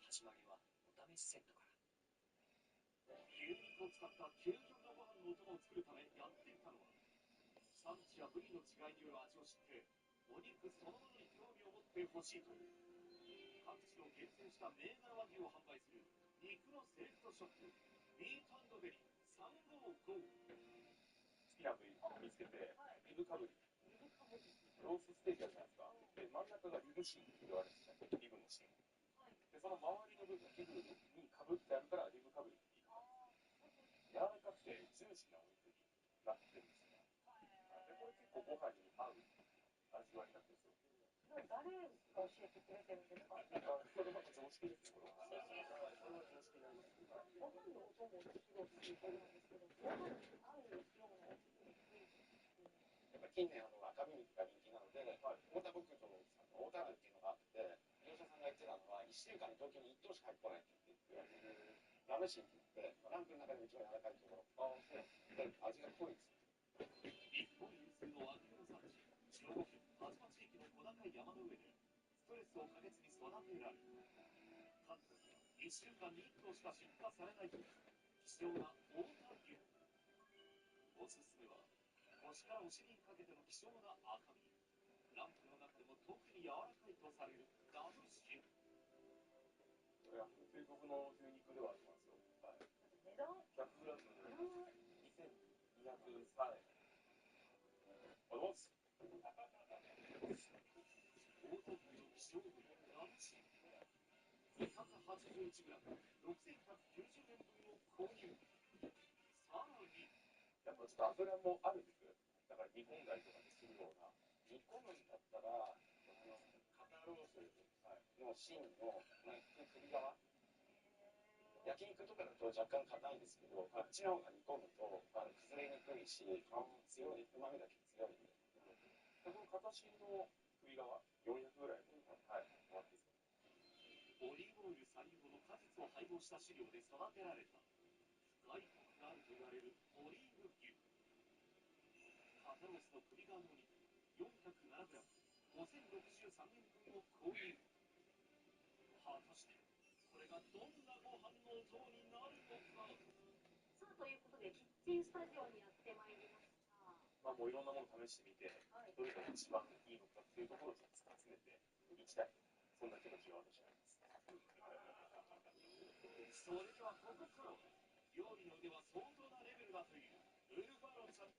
始まりはお試しセットから。牛肉を使った究極のご飯のお供を作るためやってきたのは、産地や部位の違いによる味を知って、お肉そのものに興味を持ってほしいという、各地の厳選した銘柄和牛を販売する肉のセレクトショップ、ミート&デリ355。好きな部位見つけて、リブかぶり、ロースステーキあるじゃないですか。で、真ん中がリブシーンって言われるんですね。リブのシーン。で、その周りの部分、リブにかぶってあるからリブかぶりって言います。柔らかくてジューシーなお肉になってるんですよね。で、これ結構ご飯に合う味わいなんですよ。誰が教えてくれてるんですか？それまた常識ですね、これは。これは常識になります。ご飯のお供を作ろうということなんですけど、ご飯に合うようなお肉に増えてる。やっぱ近年赤身肉が人気なので、太田牧場さんの太田部っていうのがあって、業者さんが言ってたのは、1週間に東京に1頭しか入ってこないって言って、ラムシンって言って、ランプの中でも一番柔らかいところ。で、味が濃いんですよ。日本有数の和牛の産地、兵庫県但馬地域の小高い山の上で、ストレスをかけずに育てられる。関東には1週間に1頭しか出荷されないという希少な太田牛。おすすめは、腰からお尻にかけての希少な赤身。ランプの中でも特に柔らかいとされるラムシン。これは帝国の牛肉ではありますよ。はい、値段 100g2203 円。あります。大田牛の希少部位ラムシン 281g6190 円分を購入。さらにやっぱちょっと油もあるんです。だから煮込んだりとかするような。煮込むんだったら肩ロースの芯の首側、焼肉とかだと若干硬いんですけど、あっちの方が煮込むと崩れにくいし、強い、うまみだけ強いんで、この片芯の首側400ぐらいもらっていいですか。オリーブオイル3リほど果実を配合した飼料で育てられた深いコクがあると言われるオリーブ牛。肩ロースの首側のお肉 407g5063 円分を購入。果たしてこれがどんなご飯のお供になるのか。さあ、ということでキッチンスタジオにやってまいりました。もういろんなもの試してみて、どれが一番いいのかっていうところをちょっと突き詰めていきたい、そんな気持ちが私はあります。それではここから料理の腕は相当なレベルだというウルフ・アロンさん。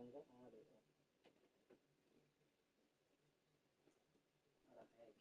感があるよ。あら、早い。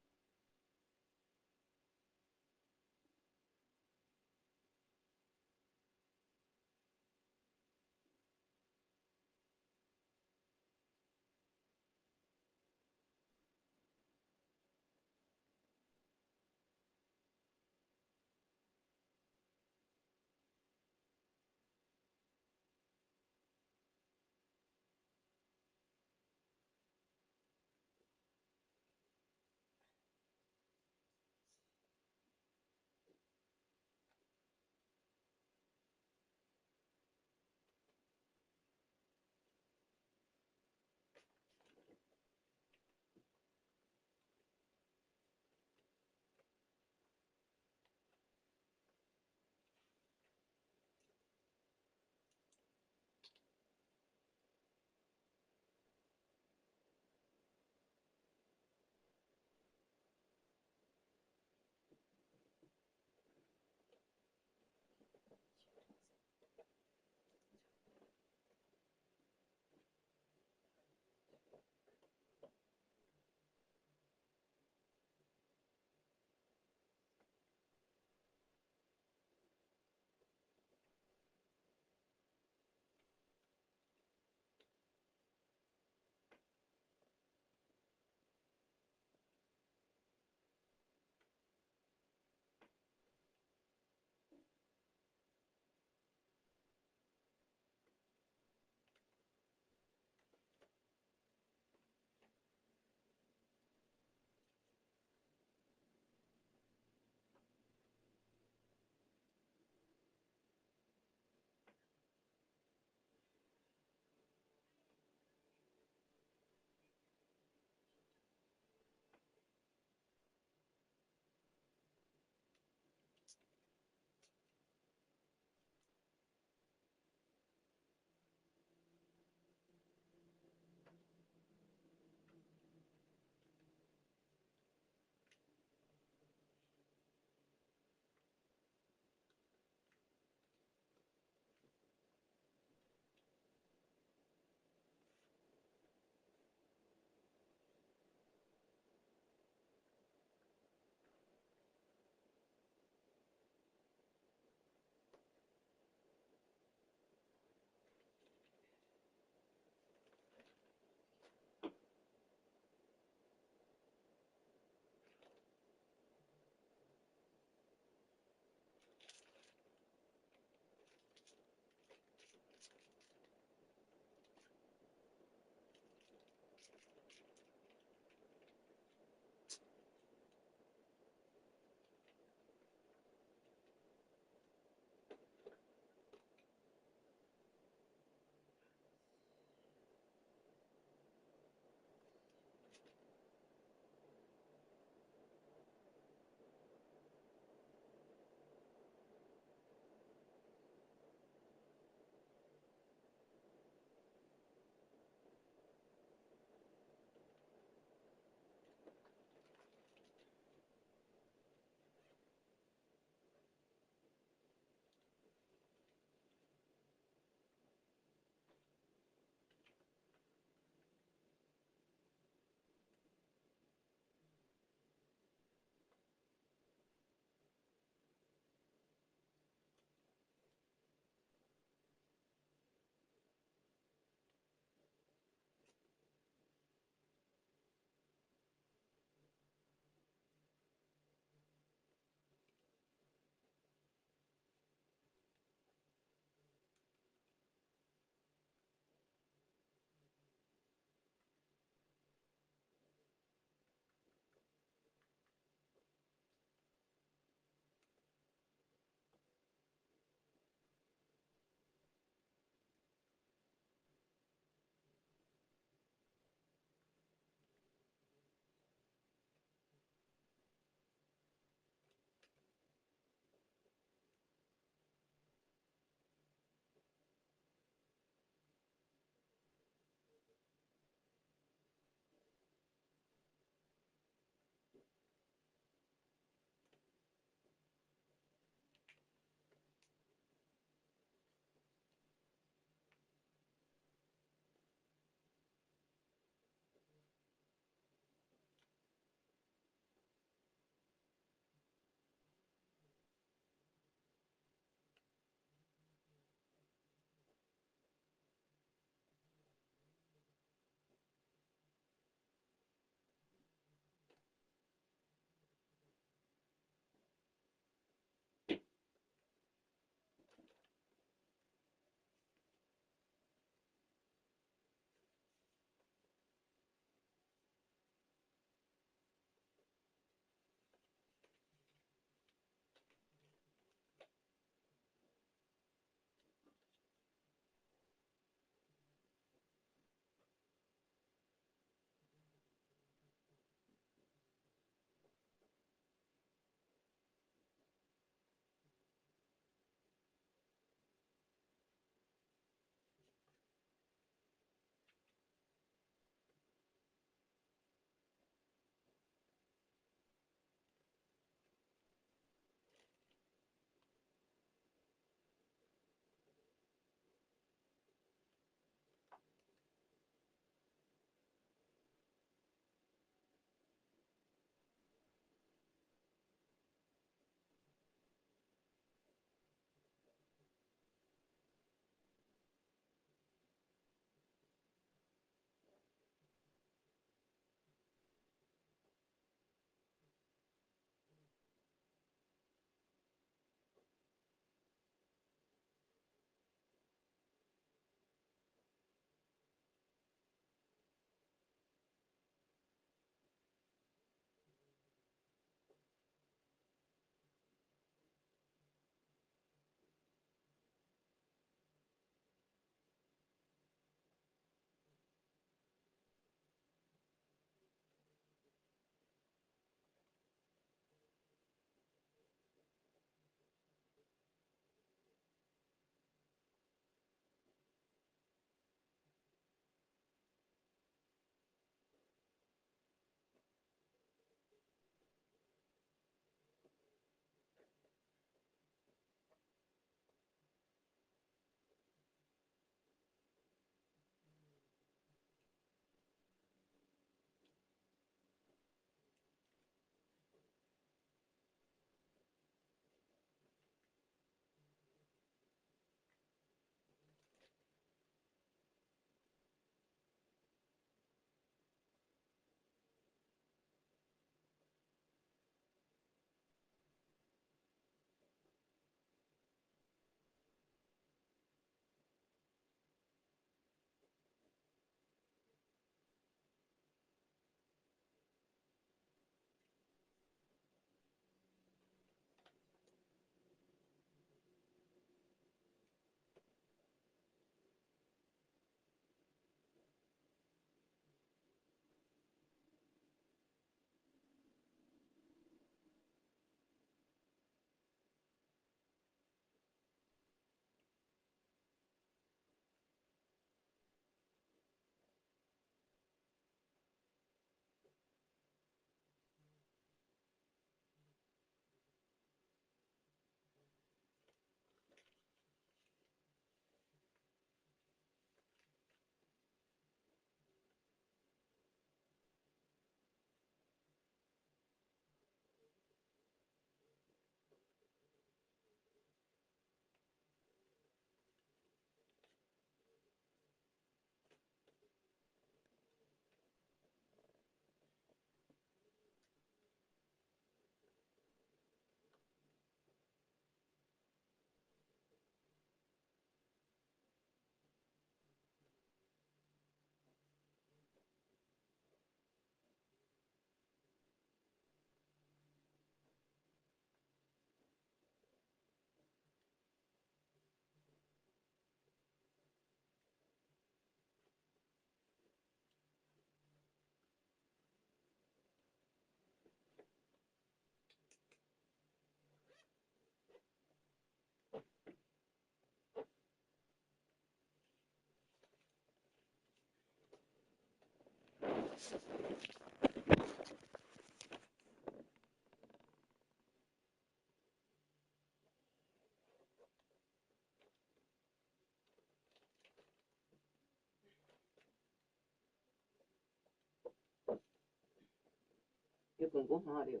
ゆうくんご飯あるよ。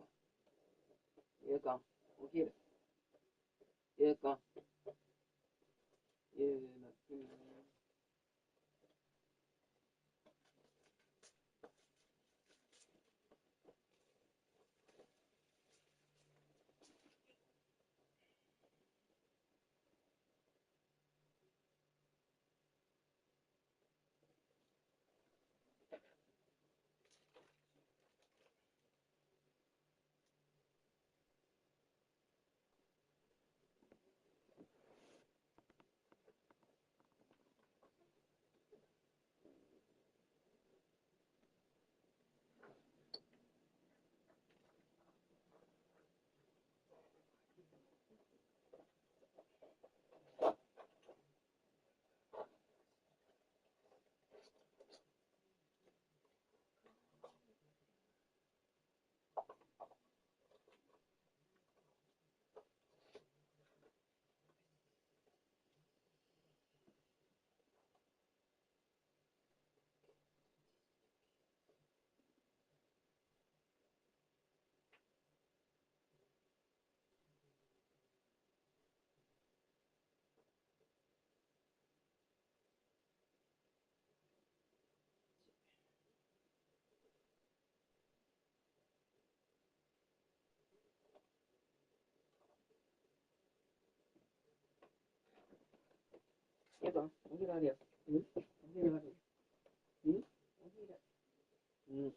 ゆうかん、お昼。ゆうかん。ゆうまくん。ゆうかん、お昼あるよ。お昼あるよ。お昼。うん。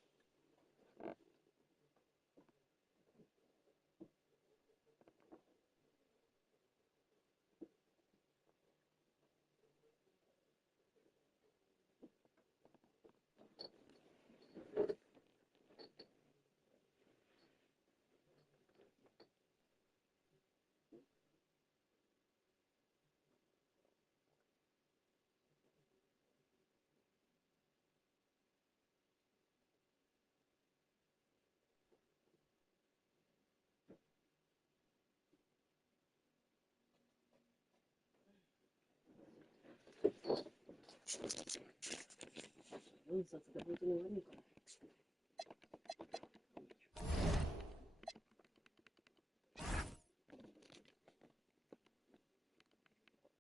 4冊で本当に悪いかな。